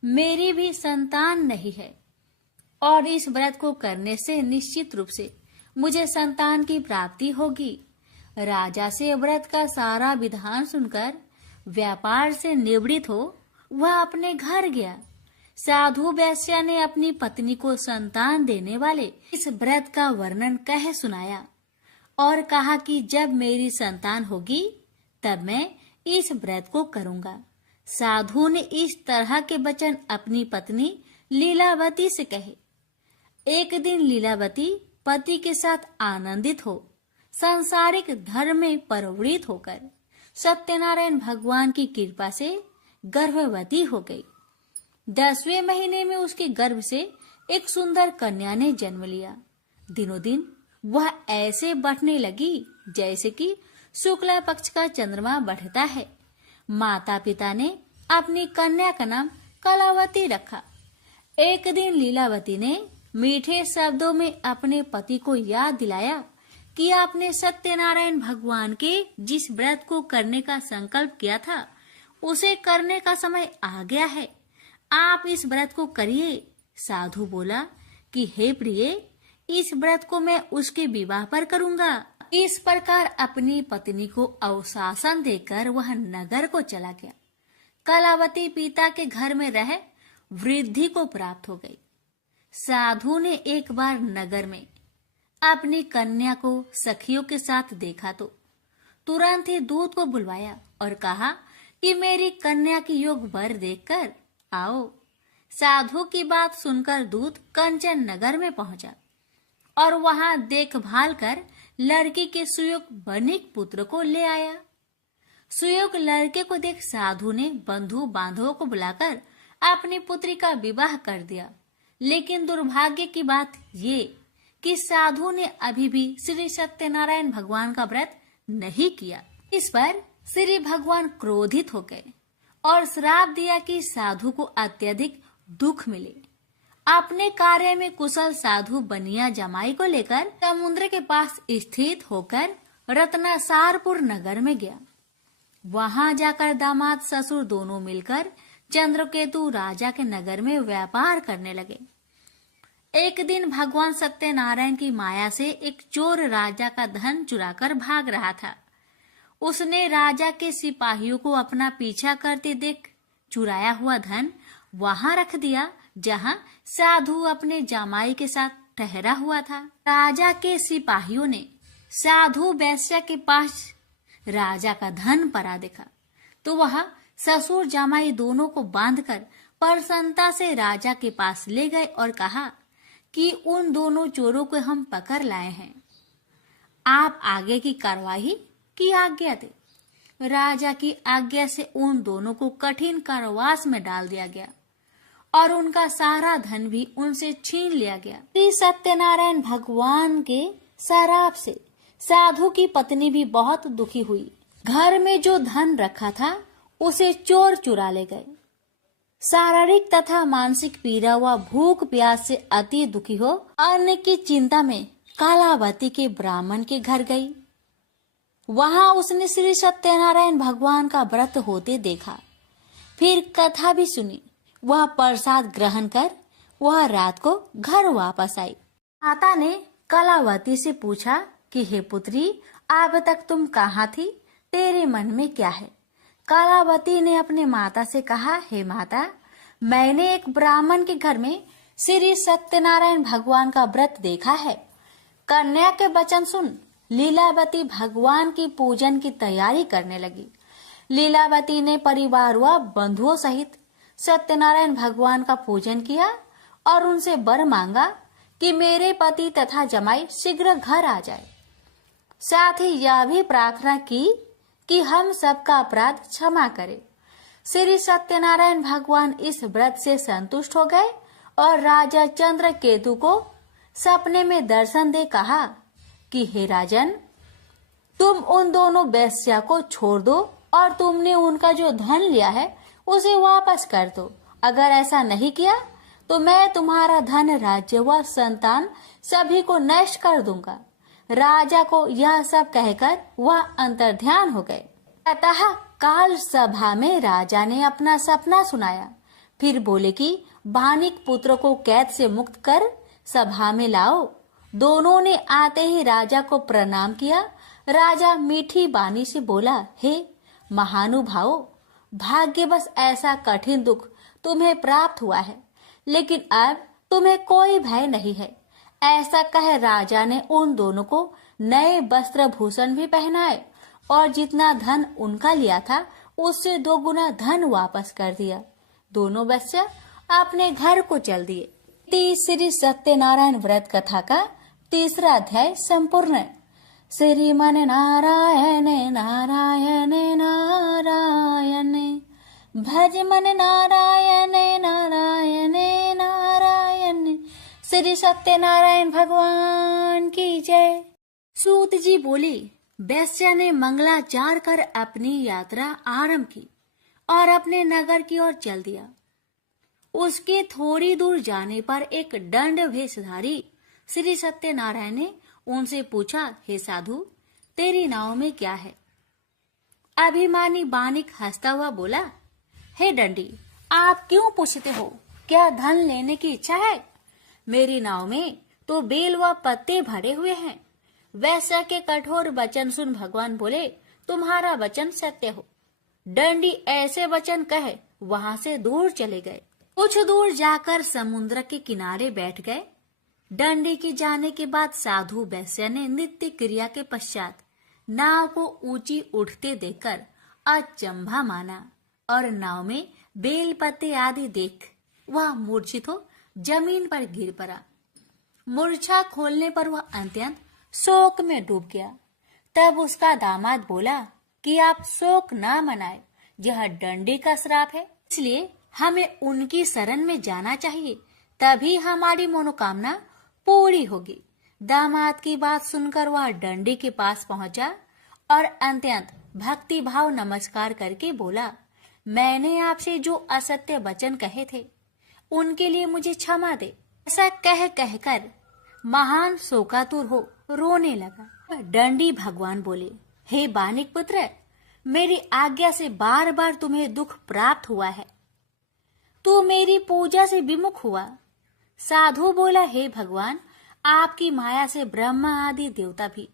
मेरी भी संतान नहीं है और इस व्रत को करने से निश्चित रूप से मुझे संतान की प्राप्ति होगी। राजा से व्रत का सारा विधान सुनकर व्यापार से निवृत्त हो वह अपने घर गया। साधु वैश्य ने अपनी पत्नी को संतान देने वाले इस व्रत का वर्णन कह सुनाया और कहा कि जब मेरी संतान होगी तब मैं इस व्रत को करूंगा। साधु ने इस तरह के वचन अपनी पत्नी लीलावती से कहे। एक दिन लीलावती पति के साथ आनंदित हो सांसारिक धर्म में प्रवृत्त होकर सत्यनारायण भगवान की कृपा से गर्भवती हो गई। 10वें महीने में उसके गर्भ से एक सुंदर कन्या ने जन्म लिया। दिनों दिन वह ऐसे बढ़ने लगी जैसे कि शुक्ला पक्ष का चंद्रमा बढ़ता है। माता पिता ने अपनी कन्या का नाम कलावती रखा। एक दिन लीलावती ने मीठे शब्दों में अपने पति को याद दिलाया कि आपने सत्यनारायण भगवान के जिस व्रत को करने का संकल्प किया था उसे करने का समय आ गया है। आप इस व्रत को करिए। साधु बोला कि हे प्रिय, इस व्रत को मैं उसके विवाह पर करूंगा। इस प्रकार अपनी पत्नी को अवशासन देकर वह नगर को चला गया। कलावती पिता के घर में रह वृद्धि को प्राप्त हो गई। साधु ने एक बार नगर में अपनी कन्या को सखियों के साथ देखा तो तुरंत ही दूत को बुलवाया और कहा कि मेरी कन्या की योग वर देखकर आओ। साधु की बात सुनकर दूत कंचन नगर में पहुंचा और वहां देखभाल कर लड़की के सुयोग बनिक पुत्र को ले आया। सुयोग लड़के को देख साधु ने बंधु बांधवों को बुलाकर अपनी पुत्री का विवाह कर दिया। लेकिन दुर्भाग्य की बात ये कि साधु ने अभी भी श्री सत्यनारायण भगवान का व्रत नहीं किया। इस पर श्री भगवान क्रोधित हो गए और श्राप दिया कि साधु को अत्यधिक दुख मिले। अपने कार्य में कुशल साधु बनिया जमाई को लेकर समुद्र के पास स्थित होकर रत्नासारपुर नगर में गया। वहां जाकर दामाद ससुर दोनों मिलकर चंद्रकेतु राजा के नगर में व्यापार करने लगे। एक दिन भगवान सत्यनारायण की माया से एक चोर राजा का धन चुराकर भाग रहा था। उसने राजा के सिपाहियों को अपना पीछा करते देख चुराया हुआ धन वहां रख दिया जहां साधु अपने जमाई के साथ ठहरा हुआ था। राजा के सिपाहियों ने साधु वैश्य के पास राजा का धन पड़ा देखा तो वह ससुर जमाई दोनों को बांधकर प्रसन्नता से राजा के पास ले गए और कहा कि उन दोनों चोरों को हम पकड़ लाए हैं, आप आगे की कार्रवाई की आज्ञा दे। राजा की आज्ञा से उन दोनों को कठिन कारावास में डाल दिया गया और उनका सारा धन भी उनसे छीन लिया गया। श्री सत्यनारायण भगवान के श्राप से साधु की पत्नी भी बहुत दुखी हुई। घर में जो धन रखा था उसे चोर चुरा ले गए। शारीरिक तथा मानसिक पीड़ा व भूख प्यास से अति दुखी हो अन्न की चिंता में कालावती के ब्राह्मण के घर गई। वहां उसने श्री सत्यनारायण भगवान का व्रत होते देखा। फिर कथा भी सुनी। वह प्रसाद ग्रहण कर वह रात को घर वापस आई। माता ने कलावती से पूछा कि हे पुत्री, अब तक तुम कहाँ थी, तेरे मन में क्या है? कलावती ने अपने माता से कहा, हे माता, मैंने एक ब्राह्मण के घर में श्री सत्यनारायण भगवान का व्रत देखा है। कन्या के वचन सुन लीलावती भगवान की पूजन की तैयारी करने लगी। लीलावती ने परिवार व बंधुओं सहित सत्यनारायण भगवान का पूजन किया और उनसे वर मांगा कि मेरे पति तथा जमाई शीघ्र घर आ जाए। साथ ही यह भी प्रार्थना की कि हम सबका अपराध क्षमा करे। श्री सत्यनारायण भगवान इस व्रत से संतुष्ट हो गए और राजा चंद्रकेतु को सपने में दर्शन दे कहा कि हे राजन, तुम उन दोनों वेश्या को छोड़ दो और तुमने उनका जो धन लिया है उसे वापस कर दो। अगर ऐसा नहीं किया तो मैं तुम्हारा धन, राज्य व संतान सभी को नष्ट कर दूंगा। राजा को यह सब कहकर वह अंतर्ध्यान हो गए। अतः काल सभा में राजा ने अपना सपना सुनाया। फिर बोले कि बानिक पुत्र को कैद से मुक्त कर सभा में लाओ। दोनों ने आते ही राजा को प्रणाम किया। राजा मीठी बानी से बोला, हे महानुभावो, भाग्यवश ऐसा कठिन दुख तुम्हें प्राप्त हुआ है, लेकिन अब तुम्हें कोई भय नहीं है। ऐसा कह राजा ने उन दोनों को नए वस्त्र भूषण भी पहनाए और जितना धन उनका लिया था उससे 2 गुना धन वापस कर दिया। दोनों वेश्या अपने घर को चल दिए। श्री सत्यनारायण व्रत कथा का 3रा अध्याय संपूर्ण। श्रीमन नारायण नारायण नारायण, भज मन नारायण नारायण नारायण। श्री सत्यनारायण भगवान की जय। सूत जी बोले, वैश्या ने मंगलाचार कर अपनी यात्रा आरंभ की और अपने नगर की ओर चल दिया। उसके थोड़ी दूर जाने पर एक दंड वेशधारी श्री सत्यनारायण ने उनसे पूछा, हे साधु, तेरी नाव में क्या है? अभिमानी बानिक हंसता हुआ बोला, हे दंडी, आप क्यों पूछते हो? क्या धन लेने की इच्छा है? मेरी नाव में तो बेल व पत्ते भरे हुए हैं। वैश्या के कठोर वचन सुन भगवान बोले, तुम्हारा वचन सत्य हो। दंडी ऐसे वचन कहे वहां से दूर चले गए। कुछ दूर जाकर समुद्र के किनारे बैठ गए। दंडी के जाने के बाद साधु वैश्या ने नित्य क्रिया के पश्चात नाव को ऊंची उठते देखकर अचंभा माना और नाव में बेल पत्ते आदि देख वह मूर्छित हो जमीन पर गिर पड़ा। मूर्छा खोलने पर वह अत्यंत शोक में डूब गया। तब उसका दामाद बोला कि आप शोक ना मनाए, यह दंडी का श्राप है, इसलिए हमें उनकी शरण में जाना चाहिए तभी हमारी मनोकामना पूरी होगी। दामाद की बात सुनकर वह डंडी के पास पहुंचा और अत्यंत भक्ति भाव नमस्कार करके बोला, मैंने आपसे जो असत्य वचन कहे थे उनके लिए मुझे क्षमा दे। ऐसा कहकर महान शोकातुर हो रोने लगा। डंडी भगवान बोले, हे बानिक पुत्र, मेरी आज्ञा से बार बार तुम्हें दुख प्राप्त हुआ है, तू मेरी पूजा से विमुख हुआ। साधु बोला, हे भगवान, आपकी माया से ब्रह्मा आदि देवता भी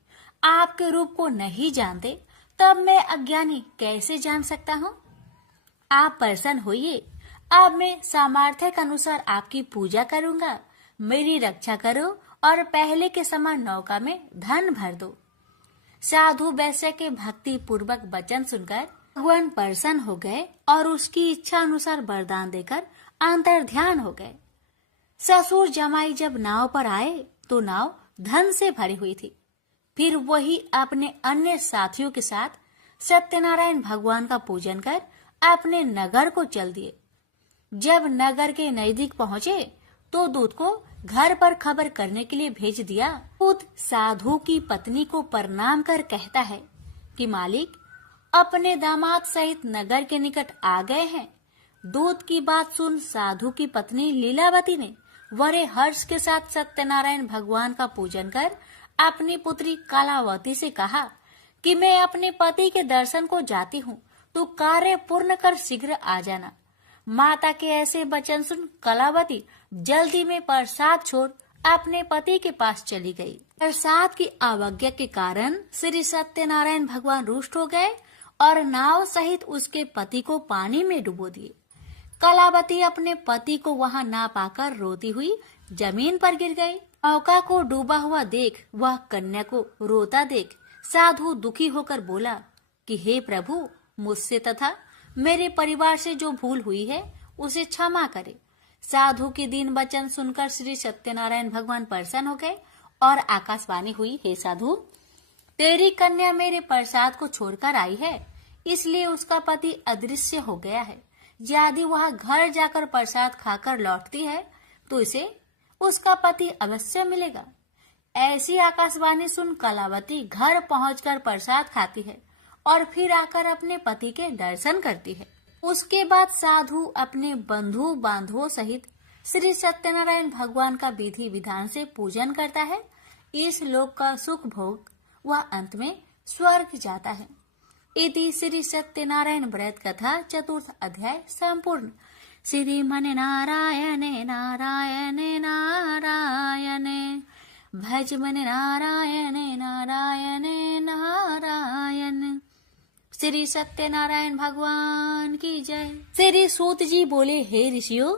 आपके रूप को नहीं जानते, तब मैं अज्ञानी कैसे जान सकता हूँ? आप प्रसन्न होइए, अब मैं सामर्थ्य के अनुसार आपकी पूजा करूंगा। मेरी रक्षा करो और पहले के समान नौका में धन भर दो। साधु वैश्य के भक्ति पूर्वक वचन सुनकर भगवान प्रसन्न हो गए और उसकी इच्छा अनुसार वरदान देकर अंतर ध्यान हो गए। ससुर जमाई जब नाव पर आए तो नाव धन से भरी हुई थी। फिर वही अपने अन्य साथियों के साथ सत्यनारायण भगवान का पूजन कर अपने नगर को चल दिए। जब नगर के नजदीक पहुंचे तो दूत को घर पर खबर करने के लिए भेज दिया। दूत साधु की पत्नी को प्रणाम कर कहता है कि मालिक अपने दामाद सहित नगर के निकट आ गए हैं। दूत की बात सुन साधु की पत्नी लीलावती ने बड़े हर्ष के साथ सत्यनारायण भगवान का पूजन कर अपनी पुत्री कलावती से कहा कि मैं अपने पति के दर्शन को जाती हूँ, तो कार्य पूर्ण कर शीघ्र आ जाना। माता के ऐसे वचन सुन कलावती जल्दी में प्रसाद छोड़ अपने पति के पास चली गई। प्रसाद की अवज्ञा के कारण श्री सत्यनारायण भगवान रुष्ट हो गए और नाव सहित उसके पति को पानी में डुबो दिए। कलावती अपने पति को वहां ना पाकर रोती हुई जमीन पर गिर गई। नौका को डूबा हुआ देख वह कन्या को रोता देख साधु दुखी होकर बोला कि हे प्रभु, मुझसे तथा मेरे परिवार से जो भूल हुई है उसे क्षमा करे। साधु के दीन वचन सुनकर श्री सत्यनारायण भगवान प्रसन्न हो गए और आकाशवाणी हुई, हे साधु, तेरी कन्या मेरे प्रसाद को छोड़कर आई है, इसलिए उसका पति अदृश्य हो गया है। यदि वह घर जाकर प्रसाद खाकर लौटती है तो इसे उसका पति अवश्य मिलेगा। ऐसी आकाशवाणी सुन कलावती घर पहुंचकर प्रसाद खाती है और फिर आकर अपने पति के दर्शन करती है। उसके बाद साधु अपने बंधु बांधवों सहित श्री सत्यनारायण भगवान का विधि विधान से पूजन करता है। इस लोक का सुख भोग वह अंत में स्वर्ग जाता है। इति श्री सत्यनारायण व्रत कथा चतुर्थ अध्याय संपूर्ण। श्रीमन नारायणे नारायणे नारायणे भज मन नारायणे नारायणे नारायण। श्री सत्यनारायण भगवान की जय। श्री सूत जी बोले, हे ऋषियों,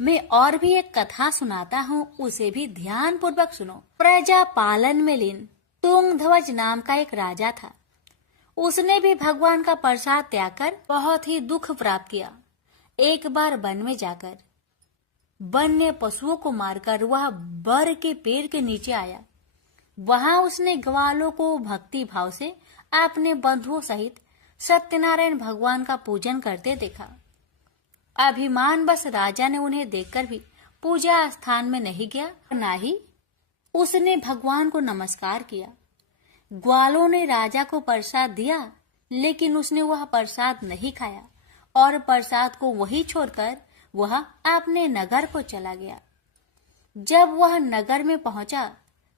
मैं और भी एक कथा सुनाता हूँ, उसे भी ध्यान पूर्वक सुनो। प्रजा पालन में लीन तुंगध्वज नाम का एक राजा था। उसने भी भगवान का प्रसाद त्याग कर बहुत ही दुख प्राप्त किया। एक बार वन में जाकर वन्य पशुओं को मारकर वह बर के पेड़ के नीचे आया। वहां उसने ग्वालों को भक्ति भाव से अपने बंधुओं सहित सत्यनारायण भगवान का पूजन करते देखा। अभिमान बस राजा ने उन्हें देखकर भी पूजा स्थान में नहीं गया, न ही उसने भगवान को नमस्कार किया। ग्वालों ने राजा को प्रसाद दिया, लेकिन उसने वह प्रसाद नहीं खाया और प्रसाद को वही छोड़कर वह अपने नगर को चला गया। जब वह नगर में पहुंचा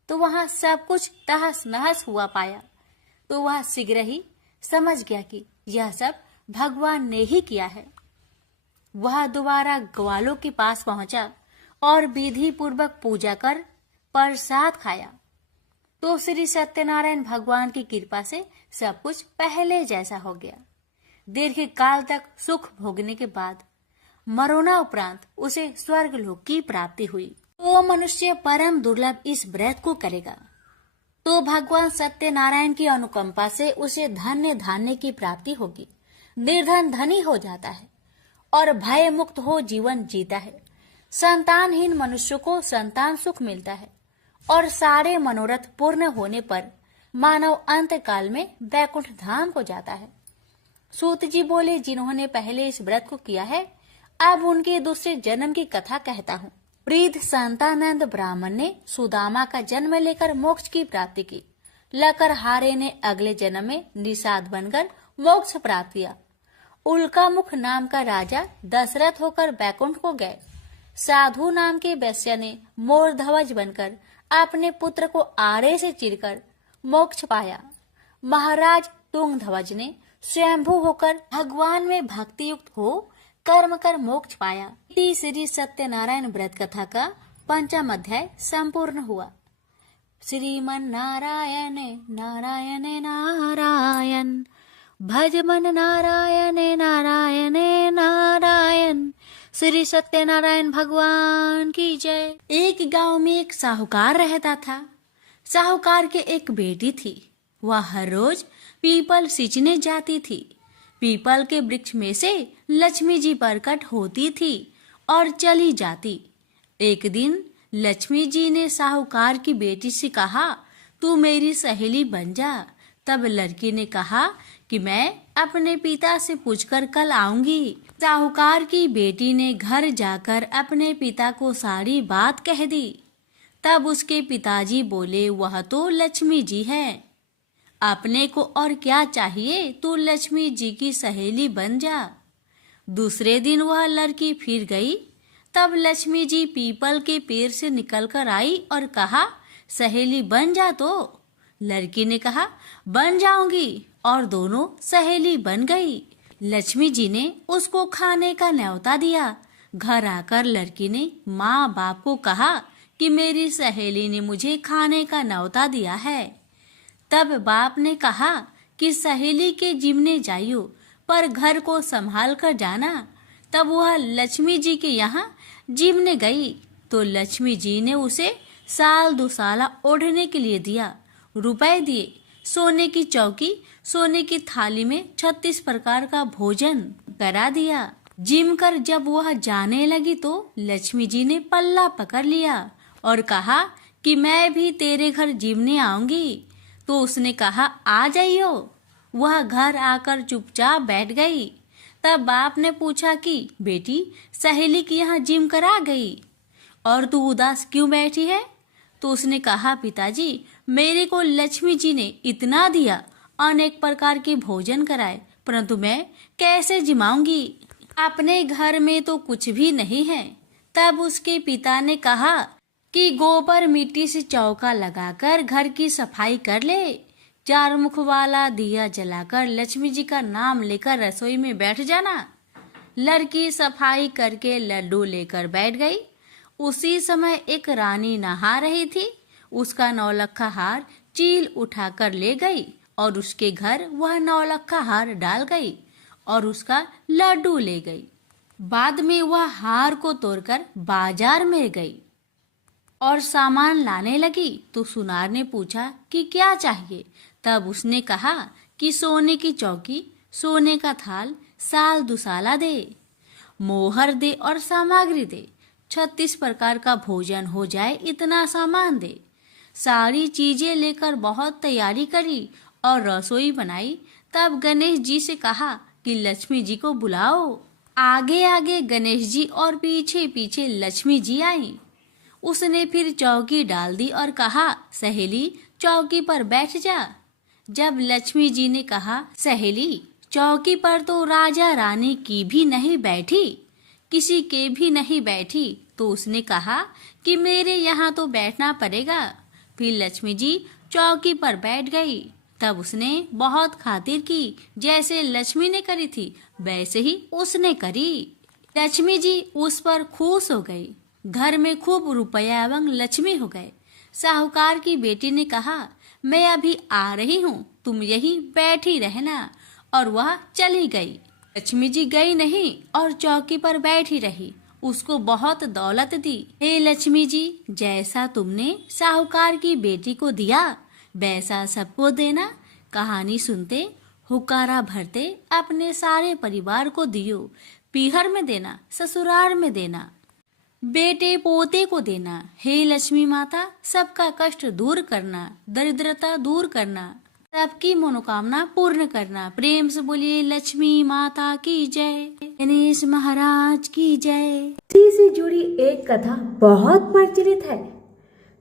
तो वहां सब कुछ तहस नहस हुआ पाया, तो वह शीघ्र ही समझ गया कि यह सब भगवान ने ही किया है। वह दोबारा ग्वालों के पास पहुंचा और विधि पूर्वक पूजा कर प्रसाद खाया, तो श्री सत्यनारायण भगवान की कृपा से सब कुछ पहले जैसा हो गया। दीर्घ काल तक सुख भोगने के बाद मरोना उपरांत उसे स्वर्ग लोक की प्राप्ति हुई। तो मनुष्य परम दुर्लभ इस व्रत को करेगा तो भगवान सत्यनारायण की अनुकंपा से उसे धन्य धान्य की प्राप्ति होगी। निर्धन धनी हो जाता है और भय मुक्त हो जीवन जीता है। संतानहीन मनुष्य को संतान सुख मिलता है और सारे मनोरथ पूर्ण होने पर मानव अंत काल में वैकुंठ धाम को जाता है। सूत जी बोले, जिन्होंने पहले इस व्रत को किया है, अब उनके दूसरे जन्म की कथा कहता हूँ। वृद्ध संतानंद ब्राह्मण ने सुदामा का जन्म लेकर मोक्ष की प्राप्ति की। लकरहारे ने अगले जन्म में निषाद बनकर मोक्ष प्राप्त किया। उल्कामुख नाम का राजा दशरथ होकर बैकुंठ को गए। साधु नाम के वैश्य ने मोरध्वज बनकर अपने पुत्र को आरे से चीरकर मोक्ष पाया। महाराज तुंगध्वज ने स्वयंभू होकर भगवान में भक्ति युक्त हो कर्म कर मोक्ष पाया। श्री सत्यनारायण व्रत कथा का 5वां अध्याय संपूर्ण हुआ। श्रीमन नारायण नारायण नारायण भज मन नारायण नारायण नारायण। श्री सत्यनारायण भगवान की जय। एक गांव में एक साहूकार रहता था। साहूकार के एक बेटी थी। वह हर रोज पीपल सींचने जाती थी। पीपल के वृक्ष में से लक्ष्मी जी प्रकट होती थी और चली जाती। एक दिन लक्ष्मी जी ने साहूकार की बेटी से कहा, तू मेरी सहेली बन जा। तब लड़की ने कहा कि मैं अपने पिता से पूछकर कल आऊंगी। साहूकार की बेटी ने घर जाकर अपने पिता को सारी बात कह दी। तब उसके पिताजी बोले, वह तो लक्ष्मी जी है, अपने को और क्या चाहिए, तू लक्ष्मी जी की सहेली बन जा। दूसरे दिन वह लड़की फिर गई। तब लक्ष्मी जी पीपल के पेड़ से निकलकर आई और कहा, सहेली बन जा। तो लड़की ने कहा, बन जाऊंगी, और दोनों सहेली बन गई। लक्ष्मी जी ने उसको खाने का न्योता दिया। घर आकर लड़की ने माँ बाप को कहा कि मेरी सहेली ने मुझे खाने का न्योता दिया है। तब बाप ने कहा कि सहेली के जिमने जाइयो, पर घर को संभाल कर जाना। तब वह लक्ष्मी जी के यहाँ जिमने गई तो लक्ष्मी जी ने उसे साल दुसाला ओढ़ने के लिए दिया, रुपए दिए, सोने की चौकी, सोने की थाली में 36 प्रकार का भोजन करा दिया। जिम कर जब वह जाने लगी तो लक्ष्मी जी ने पल्ला पकड़ लिया और कहा कि मैं भी तेरे घर जिमने आऊंगी। तो उसने कहा, आ जाइयो। वह घर आकर चुपचाप बैठ गई। तब बाप ने पूछा कि बेटी, सहेली की यहाँ जिम करा गई और तू उदास क्यों बैठी है? तो उसने कहा, पिताजी, मेरे को लक्ष्मी जी ने इतना दिया, अनेक प्रकार के भोजन कराए, परंतु मैं कैसे जिमाऊंगी? अपने घर में तो कुछ भी नहीं है। तब उसके पिता ने कहा कि गोबर मिट्टी से चौका लगाकर घर की सफाई कर ले। 4 मुख वाला दिया जलाकर लक्ष्मी जी का नाम लेकर रसोई में बैठ जाना। लड़की सफाई करके लड्डू लेकर बैठ गई। उसी समय एक रानी नहा रही थी। उसका नौलखा हार चील उठाकर ले गई और उसके घर वह नौलखा हार डाल गई और उसका लड्डू ले गई। बाद में वह हार को तोड़कर बाजार में गई और सामान लाने लगी तो सुनार ने पूछा कि क्या चाहिए? तब उसने कहा कि सोने की चौकी, सोने का थाल, साल दुसाला दे, मोहर दे और सामग्री दे। 36 प्रकार का भोजन हो जाए इतना सामान दे। सारी चीजें लेकर बहुत तैयारी करी और रसोई बनाई। तब गणेश जी से कहा कि लक्ष्मी जी को बुलाओ। आगे आगे गणेश जी और पीछे पीछे लक्ष्मी जी आई। उसने फिर चौकी डाल दी और कहा, सहेली चौकी पर बैठ जा। जब लक्ष्मी जी ने कहा, सहेली चौकी पर तो राजा रानी की भी नहीं बैठी, किसी के भी नहीं बैठी, तो उसने कहा कि मेरे यहाँ तो बैठना पड़ेगा। फिर लक्ष्मी जी चौकी पर बैठ गई। तब उसने बहुत खातिर की, जैसे लक्ष्मी ने करी थी वैसे ही उसने करी। लक्ष्मी जी उस पर खुश हो गई। घर में खूब रुपया एवं लक्ष्मी हो गए। साहूकार की बेटी ने कहा, मैं अभी आ रही हूँ, तुम यहीं बैठी रहना। और वह चली गई। लक्ष्मी जी गई नहीं और चौकी पर बैठी रही। उसको बहुत दौलत दी। हे लक्ष्मी जी, जैसा तुमने साहूकार की बेटी को दिया वैसा सबको देना। कहानी सुनते हुकारा भरते अपने सारे परिवार को दियो। पीहर में देना, ससुराल में देना, बेटे पोते को देना। हे लक्ष्मी माता, सबका कष्ट दूर करना, दरिद्रता दूर करना, सबकी मनोकामना पूर्ण करना। प्रेम से बोलिए लक्ष्मी माता की जय, गणेश महाराज की जय। इसी से जुड़ी एक कथा बहुत प्रचलित है।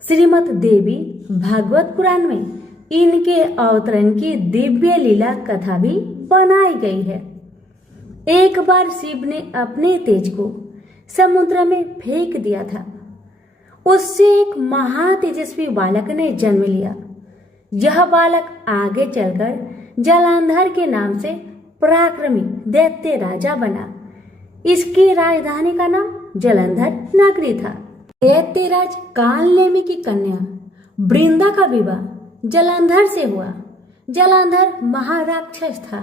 श्रीमद् देवी भागवत पुराण में इनके अवतरण की दिव्य लीला कथा भी बनाई गई है। एक बार शिव ने अपने तेज को समुद्र में फेंक दिया था। उससे एक महातेजस्वी बालक ने जन्म लिया। यह बालक आगे चलकर जलांधर के नाम से पराक्रमी दैत्य राजा बना। इसकी राजधानी का नाम जलंधर नगरी था। दैत्यराज कालनेमी की कन्या वृंदा का विवाह जलंधर से हुआ। जलंधर महाराक्षस था।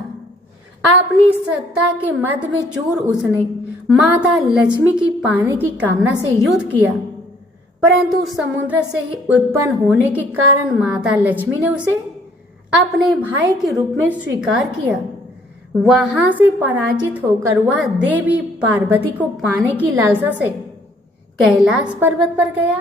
अपनी सत्ता के मद में चूर उसने माता लक्ष्मी की पाने की कामना से युद्ध किया, परंतु समुद्र से ही उत्पन्न होने के कारण माता लक्ष्मी ने उसे अपने भाई के रूप में स्वीकार किया। वहां से पराजित होकर वह देवी पार्वती को पाने की लालसा से कैलाश पर्वत पर गया।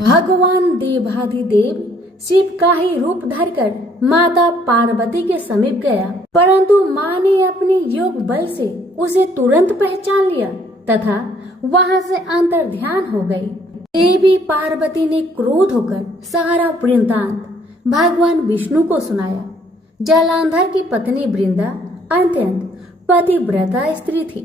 भगवान देवाधिदेव शिव का ही रूप धरकर माता पार्वती के समीप गया, परंतु माँ ने अपने योग बल से उसे तुरंत पहचान लिया तथा वहां से अंतर्ध्यान हो गई। देवी पार्वती ने क्रोध होकर सारा वृत्तांत भगवान विष्णु को सुनाया। जलांधर की पत्नी वृंदा अत्यंत पतिव्रता स्त्री थी।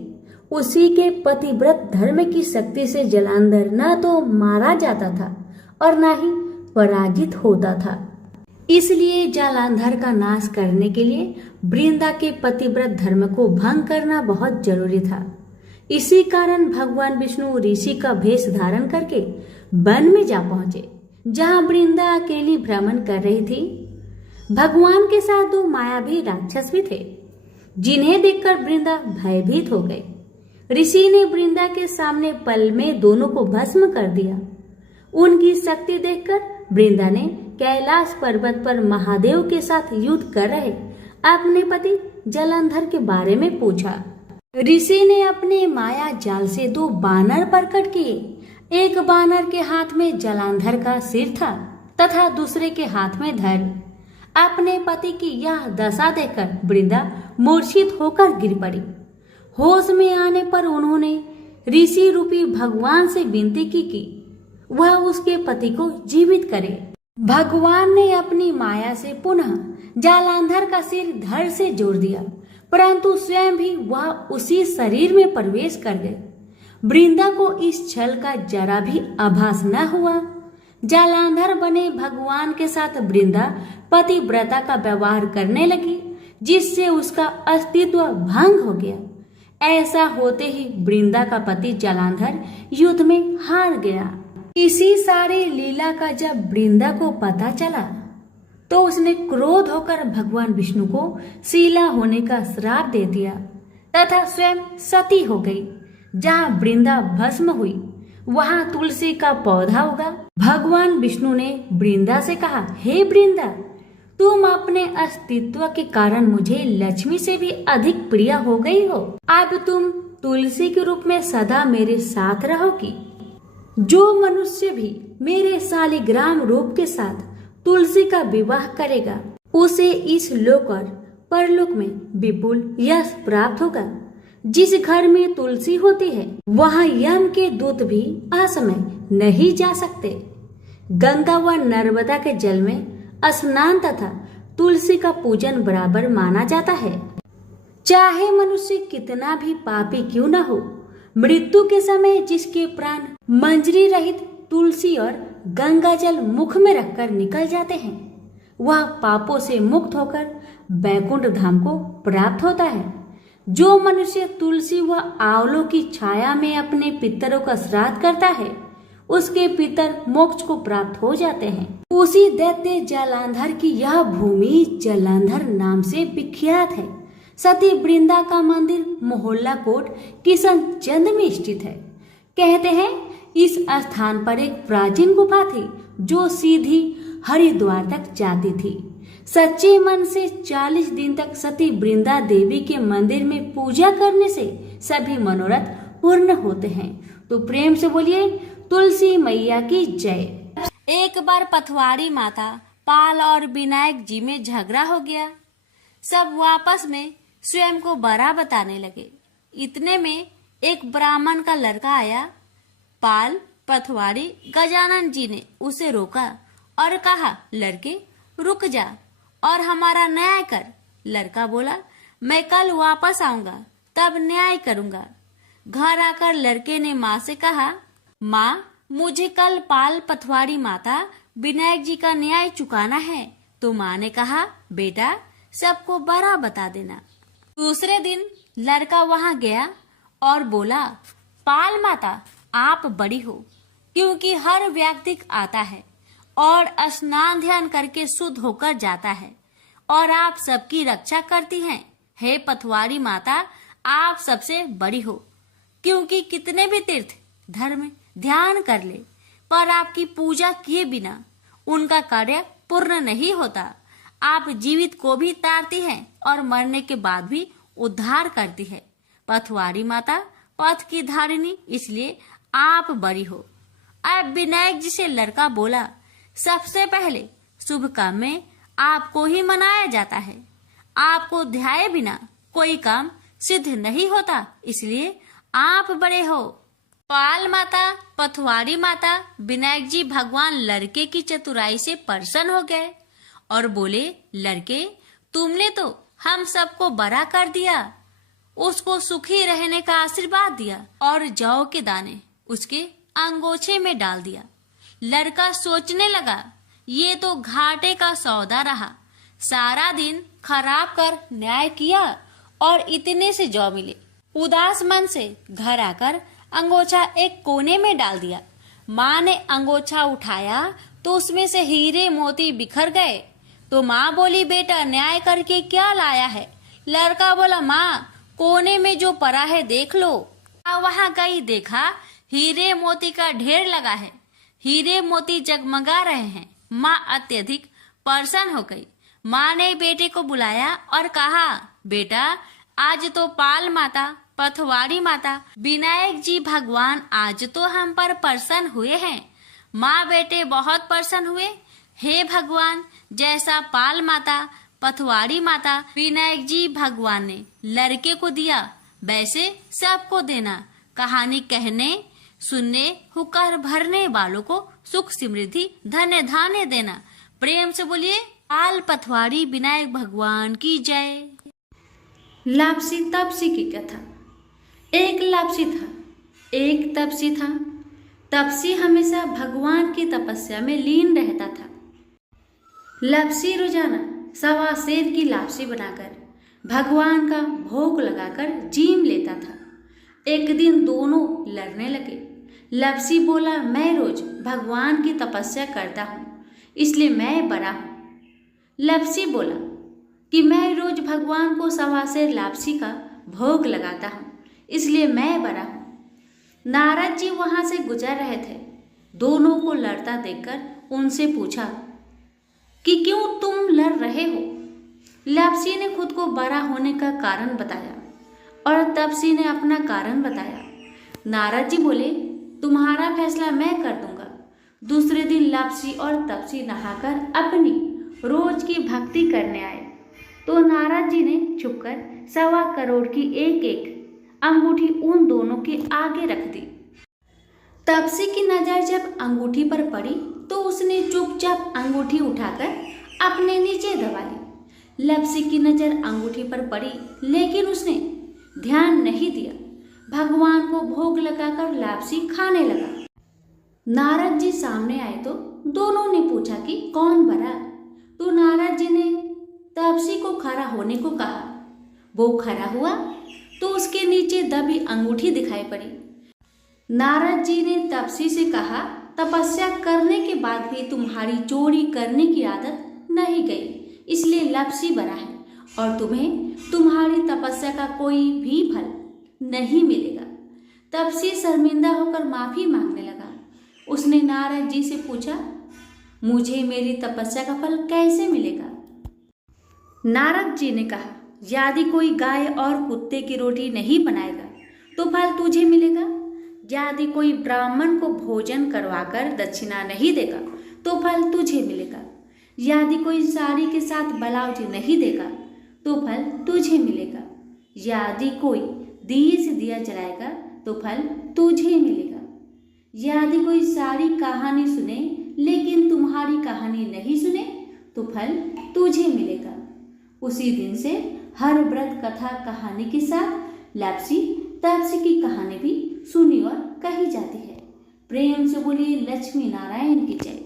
उसी के पतिव्रत धर्म की शक्ति से जलांधर न तो मारा जाता था और न ही पराजित होता था। इसलिए जलांधर का नाश करने के लिए वृंदा के पतिव्रत धर्म को भंग करना बहुत जरूरी था। इसी कारण भगवान विष्णु ऋषि का भेष धारण करके वन में जा पहुंचे, जहां वृंदा अकेली भ्रमण कर रही थी। भगवान के साथ दो मायावी राक्षस भी थे, जिन्हें देखकर वृंदा भयभीत हो गई। ऋषि ने वृंदा के सामने पल में दोनों को भस्म कर दिया। उनकी शक्ति देखकर वृंदा ने कैलाश पर्वत पर महादेव के साथ युद्ध कर रहे अपने पति जलंधर के बारे में पूछा। ऋषि ने अपने माया जाल से दो बानर प्रकट किए। एक बानर के हाथ में जलांधर का सिर था तथा दूसरे के हाथ में धड़। अपने पति की यह दशा देखकर वृंदा मूर्छित होकर गिर पड़ी। होश में आने पर उन्होंने ऋषि रूपी भगवान से विनती की कि वह उसके पति को जीवित करे। भगवान ने अपनी माया से पुनः जलांधर का सिर धड़ से जोड़ दिया, परंतु स्वयं भी वह उसी शरीर में प्रवेश कर गए। वृंदा को इस छल का जरा भी आभास न हुआ। जलांधर बने भगवान के साथ वृंदा पतिव्रता का व्यवहार करने लगी, जिससे उसका अस्तित्व भंग हो गया। ऐसा होते ही वृंदा का पति जलांधर युद्ध में हार गया। इसी सारी लीला का जब वृंदा को पता चला तो उसने क्रोध होकर भगवान विष्णु को शीला होने का श्राप दे दिया तथा स्वयं सती हो गई। जहाँ वृंदा भस्म हुई वहाँ तुलसी का पौधा उगा। भगवान विष्णु ने वृंदा से कहा, हे वृंदा, तुम अपने अस्तित्व के कारण मुझे लक्ष्मी से भी अधिक प्रिय हो गई हो। अब तुम तुलसी के रूप में सदा मेरे साथ रहोगी। जो मनुष्य भी मेरे शालिग्राम रूप के साथ तुलसी का विवाह करेगा उसे इस लोक और परलोक में विपुल यश प्राप्त होगा। जिस घर में तुलसी होती है वहाँ यम के दूत भी असमय नहीं जा सकते। गंगा व नर्मदा के जल में स्नान तथा तुलसी का पूजन बराबर माना जाता है। चाहे मनुष्य कितना भी पापी क्यों न हो, मृत्यु के समय जिसके प्राण मंजरी रहित तुलसी और गंगा जल मुख में रखकर निकल जाते हैं, वह पापों से मुक्त होकर बैकुंठ धाम को प्राप्त होता है। जो मनुष्य तुलसी व आंवलों की छाया में अपने पितरों का श्राद्ध करता है, उसके पितर मोक्ष को प्राप्त हो जाते हैं। उसी दैत्य जलांधर की यह भूमि जलांधर नाम से विख्यात है। सती वृंदा का मंदिर मोहल्ला कोट किशनचंद में स्थित है। कहते हैं इस स्थान पर एक प्राचीन गुफा थी जो सीधी हरिद्वार तक जाती थी। सच्चे मन से 40 दिन तक सती वृंदा देवी के मंदिर में पूजा करने से सभी मनोरथ पूर्ण होते हैं। तो प्रेम से बोलिए तुलसी मैया की जय। एक बार पथवाड़ी माता पाल और विनायक जी में झगड़ा हो गया। सब आपस में स्वयं को बड़ा बताने लगे। इतने में एक ब्राह्मण का लड़का आया। पाल, पथवाड़ी, गजानन जी ने उसे रोका और कहा, लड़के रुक जा और हमारा न्याय कर। लड़का बोला, मैं कल वापस आऊंगा, तब न्याय करूंगा। घर आकर लड़के ने माँ से कहा, माँ, मुझे कल पाल, पथवाड़ी माता, विनायक जी का न्याय चुकाना है। तो माँ ने कहा, बेटा सबको बड़ा बता देना। दूसरे दिन लड़का वहां गया और बोला, पाल माता, आप बड़ी हो, क्योंकि हर व्यक्ति आता है और स्नान ध्यान करके शुद्ध होकर जाता है और आप सबकी रक्षा करती हैं। हे पथवाड़ी माता, आप सबसे बड़ी हो, क्योंकि कितने भी तीर्थ धर्म ध्यान कर ले, पर आपकी पूजा किए बिना उनका कार्य पूर्ण नहीं होता। आप जीवित को भी तारती हैं और मरने के बाद भी उद्धार करती है। पथवाड़ी माता पथ की धारिणी, इसलिए आप बड़ी हो। अब विनायक जी से लड़का बोला, सबसे पहले शुभ काम में आपको ही मनाया जाता है। आपको ध्याये बिना कोई काम सिद्ध नहीं होता, इसलिए आप बड़े हो। पाल माता, पथवाड़ी माता, विनायक जी भगवान लड़के की चतुराई से प्रसन्न हो गए और बोले, लड़के तुमने तो हम सबको बड़ा कर दिया, उसको सुखी रहने का आशीर्वाद दिया और जौ के दाने उसके अंगोछे में डाल दिया। लड़का सोचने लगा, ये तो घाटे का सौदा रहा। सारा दिन खराब कर न्याय किया और इतने से जौ मिले। उदास मन से घर आकर अंगोछा एक कोने में डाल दिया। माँ ने अंगोछा उठाया तो उसमें से हीरे मोती बिखर गए। तो माँ बोली, बेटा न्याय करके क्या लाया है? लड़का बोला, माँ कोने में जो पड़ा है देख लो। वहाँ गई, देखा हीरे मोती का ढेर लगा है, हीरे मोती जगमगा रहे हैं। माँ अत्यधिक प्रसन्न हो गई। माँ ने बेटे को बुलाया और कहा, बेटा आज तो पाल माता, पथवाड़ी माता, विनायक जी भगवान आज तो हम पर प्रसन्न हुए हैं। माँ बेटे बहुत प्रसन्न हुए। हे भगवान, जैसा पाल माता, पथवाड़ी माता, विनायक जी भगवान ने लड़के को दिया, वैसे सबको देना। कहानी कहने, सुनने, हुक्कर भरने वालों को सुख समृद्धि धन्य धान्य देना। प्रेम से बोलिए, पाल पथवाड़ी विनायक भगवान की जय। लापसी तपसी की कथा। एक लापसी था, एक तपसी था। तपसी हमेशा भगवान की तपस्या में लीन रहता था। लापसी रोजाना सवा सेर की लापसी बनाकर भगवान का भोग लगाकर जीम लेता था। एक दिन दोनों लड़ने लगे। लापसी बोला, मैं रोज भगवान की तपस्या करता हूँ, इसलिए मैं बड़ा हूँ। लापसी बोला कि मैं रोज भगवान को सवा सेर लापसी का भोग लगाता हूँ, इसलिए मैं बड़ा हूँ। नारद जी वहां से गुजर रहे थे। दोनों को लड़ता देखकर उनसे पूछा कि क्यों तुम लड़ रहे हो? लापसी ने खुद को बड़ा होने का कारण बताया और तपसी ने अपना कारण बताया। नारद जी बोले, तुम्हारा फैसला मैं कर दूंगा। दूसरे दिन लापसी और तपसी नहाकर अपनी रोज की भक्ति करने आए तो नारद जी ने छुपकर 1.25 करोड़ की एक एक अंगूठी उन दोनों के आगे रख दी। तपसी की नजर जब अंगूठी पर पड़ी तो उसने चुपचाप अंगूठी उठाकर अपने नीचे दबा ली। लापसी की नजर अंगूठी पर पड़ी, लेकिन उसने ध्यान नहीं दिया। भगवान को भोग लगाकर लापसी खाने लगा। नारद जी सामने आए तो दोनों ने पूछा कि कौन बड़ा? तो नारद जी ने तपसी को खड़ा होने को कहा। वो खड़ा हुआ तो उसके नीचे दबी अंगूठी दिखाई पड़ी। नारद जी ने तपसी से कहा, तपस्या करने के बाद भी तुम्हारी चोरी करने की आदत नहीं गई, इसलिए लापसी बड़ा है और तुम्हें तुम्हारी तपस्या का कोई भी फल नहीं मिलेगा। तपसी शर्मिंदा होकर माफी मांगने लगा। उसने नारद जी से पूछा, मुझे मेरी तपस्या का फल कैसे मिलेगा? नारद जी ने कहा, यदि कोई गाय और कुत्ते की रोटी नहीं बनाएगा तो फल तुझे मिलेगा। यदि कोई ब्राह्मण को भोजन करवाकर दक्षिणा नहीं देगा तो फल तुझे मिलेगा। यदि कोई साड़ी के साथ ब्लाउज नहीं देगा तो फल तुझे मिलेगा। यदि कोई दिए से दिया जलाएगा तो फल तुझे मिलेगा। यदि कोई सारी कहानी सुने लेकिन तुम्हारी कहानी नहीं सुने तो फल तुझे मिलेगा। उसी दिन से हर व्रत कथा कहानी के साथ लापसी तापसी की कहानी भी सुनी और कही जाती है। प्रेम से बोलिए लक्ष्मी नारायण की जय।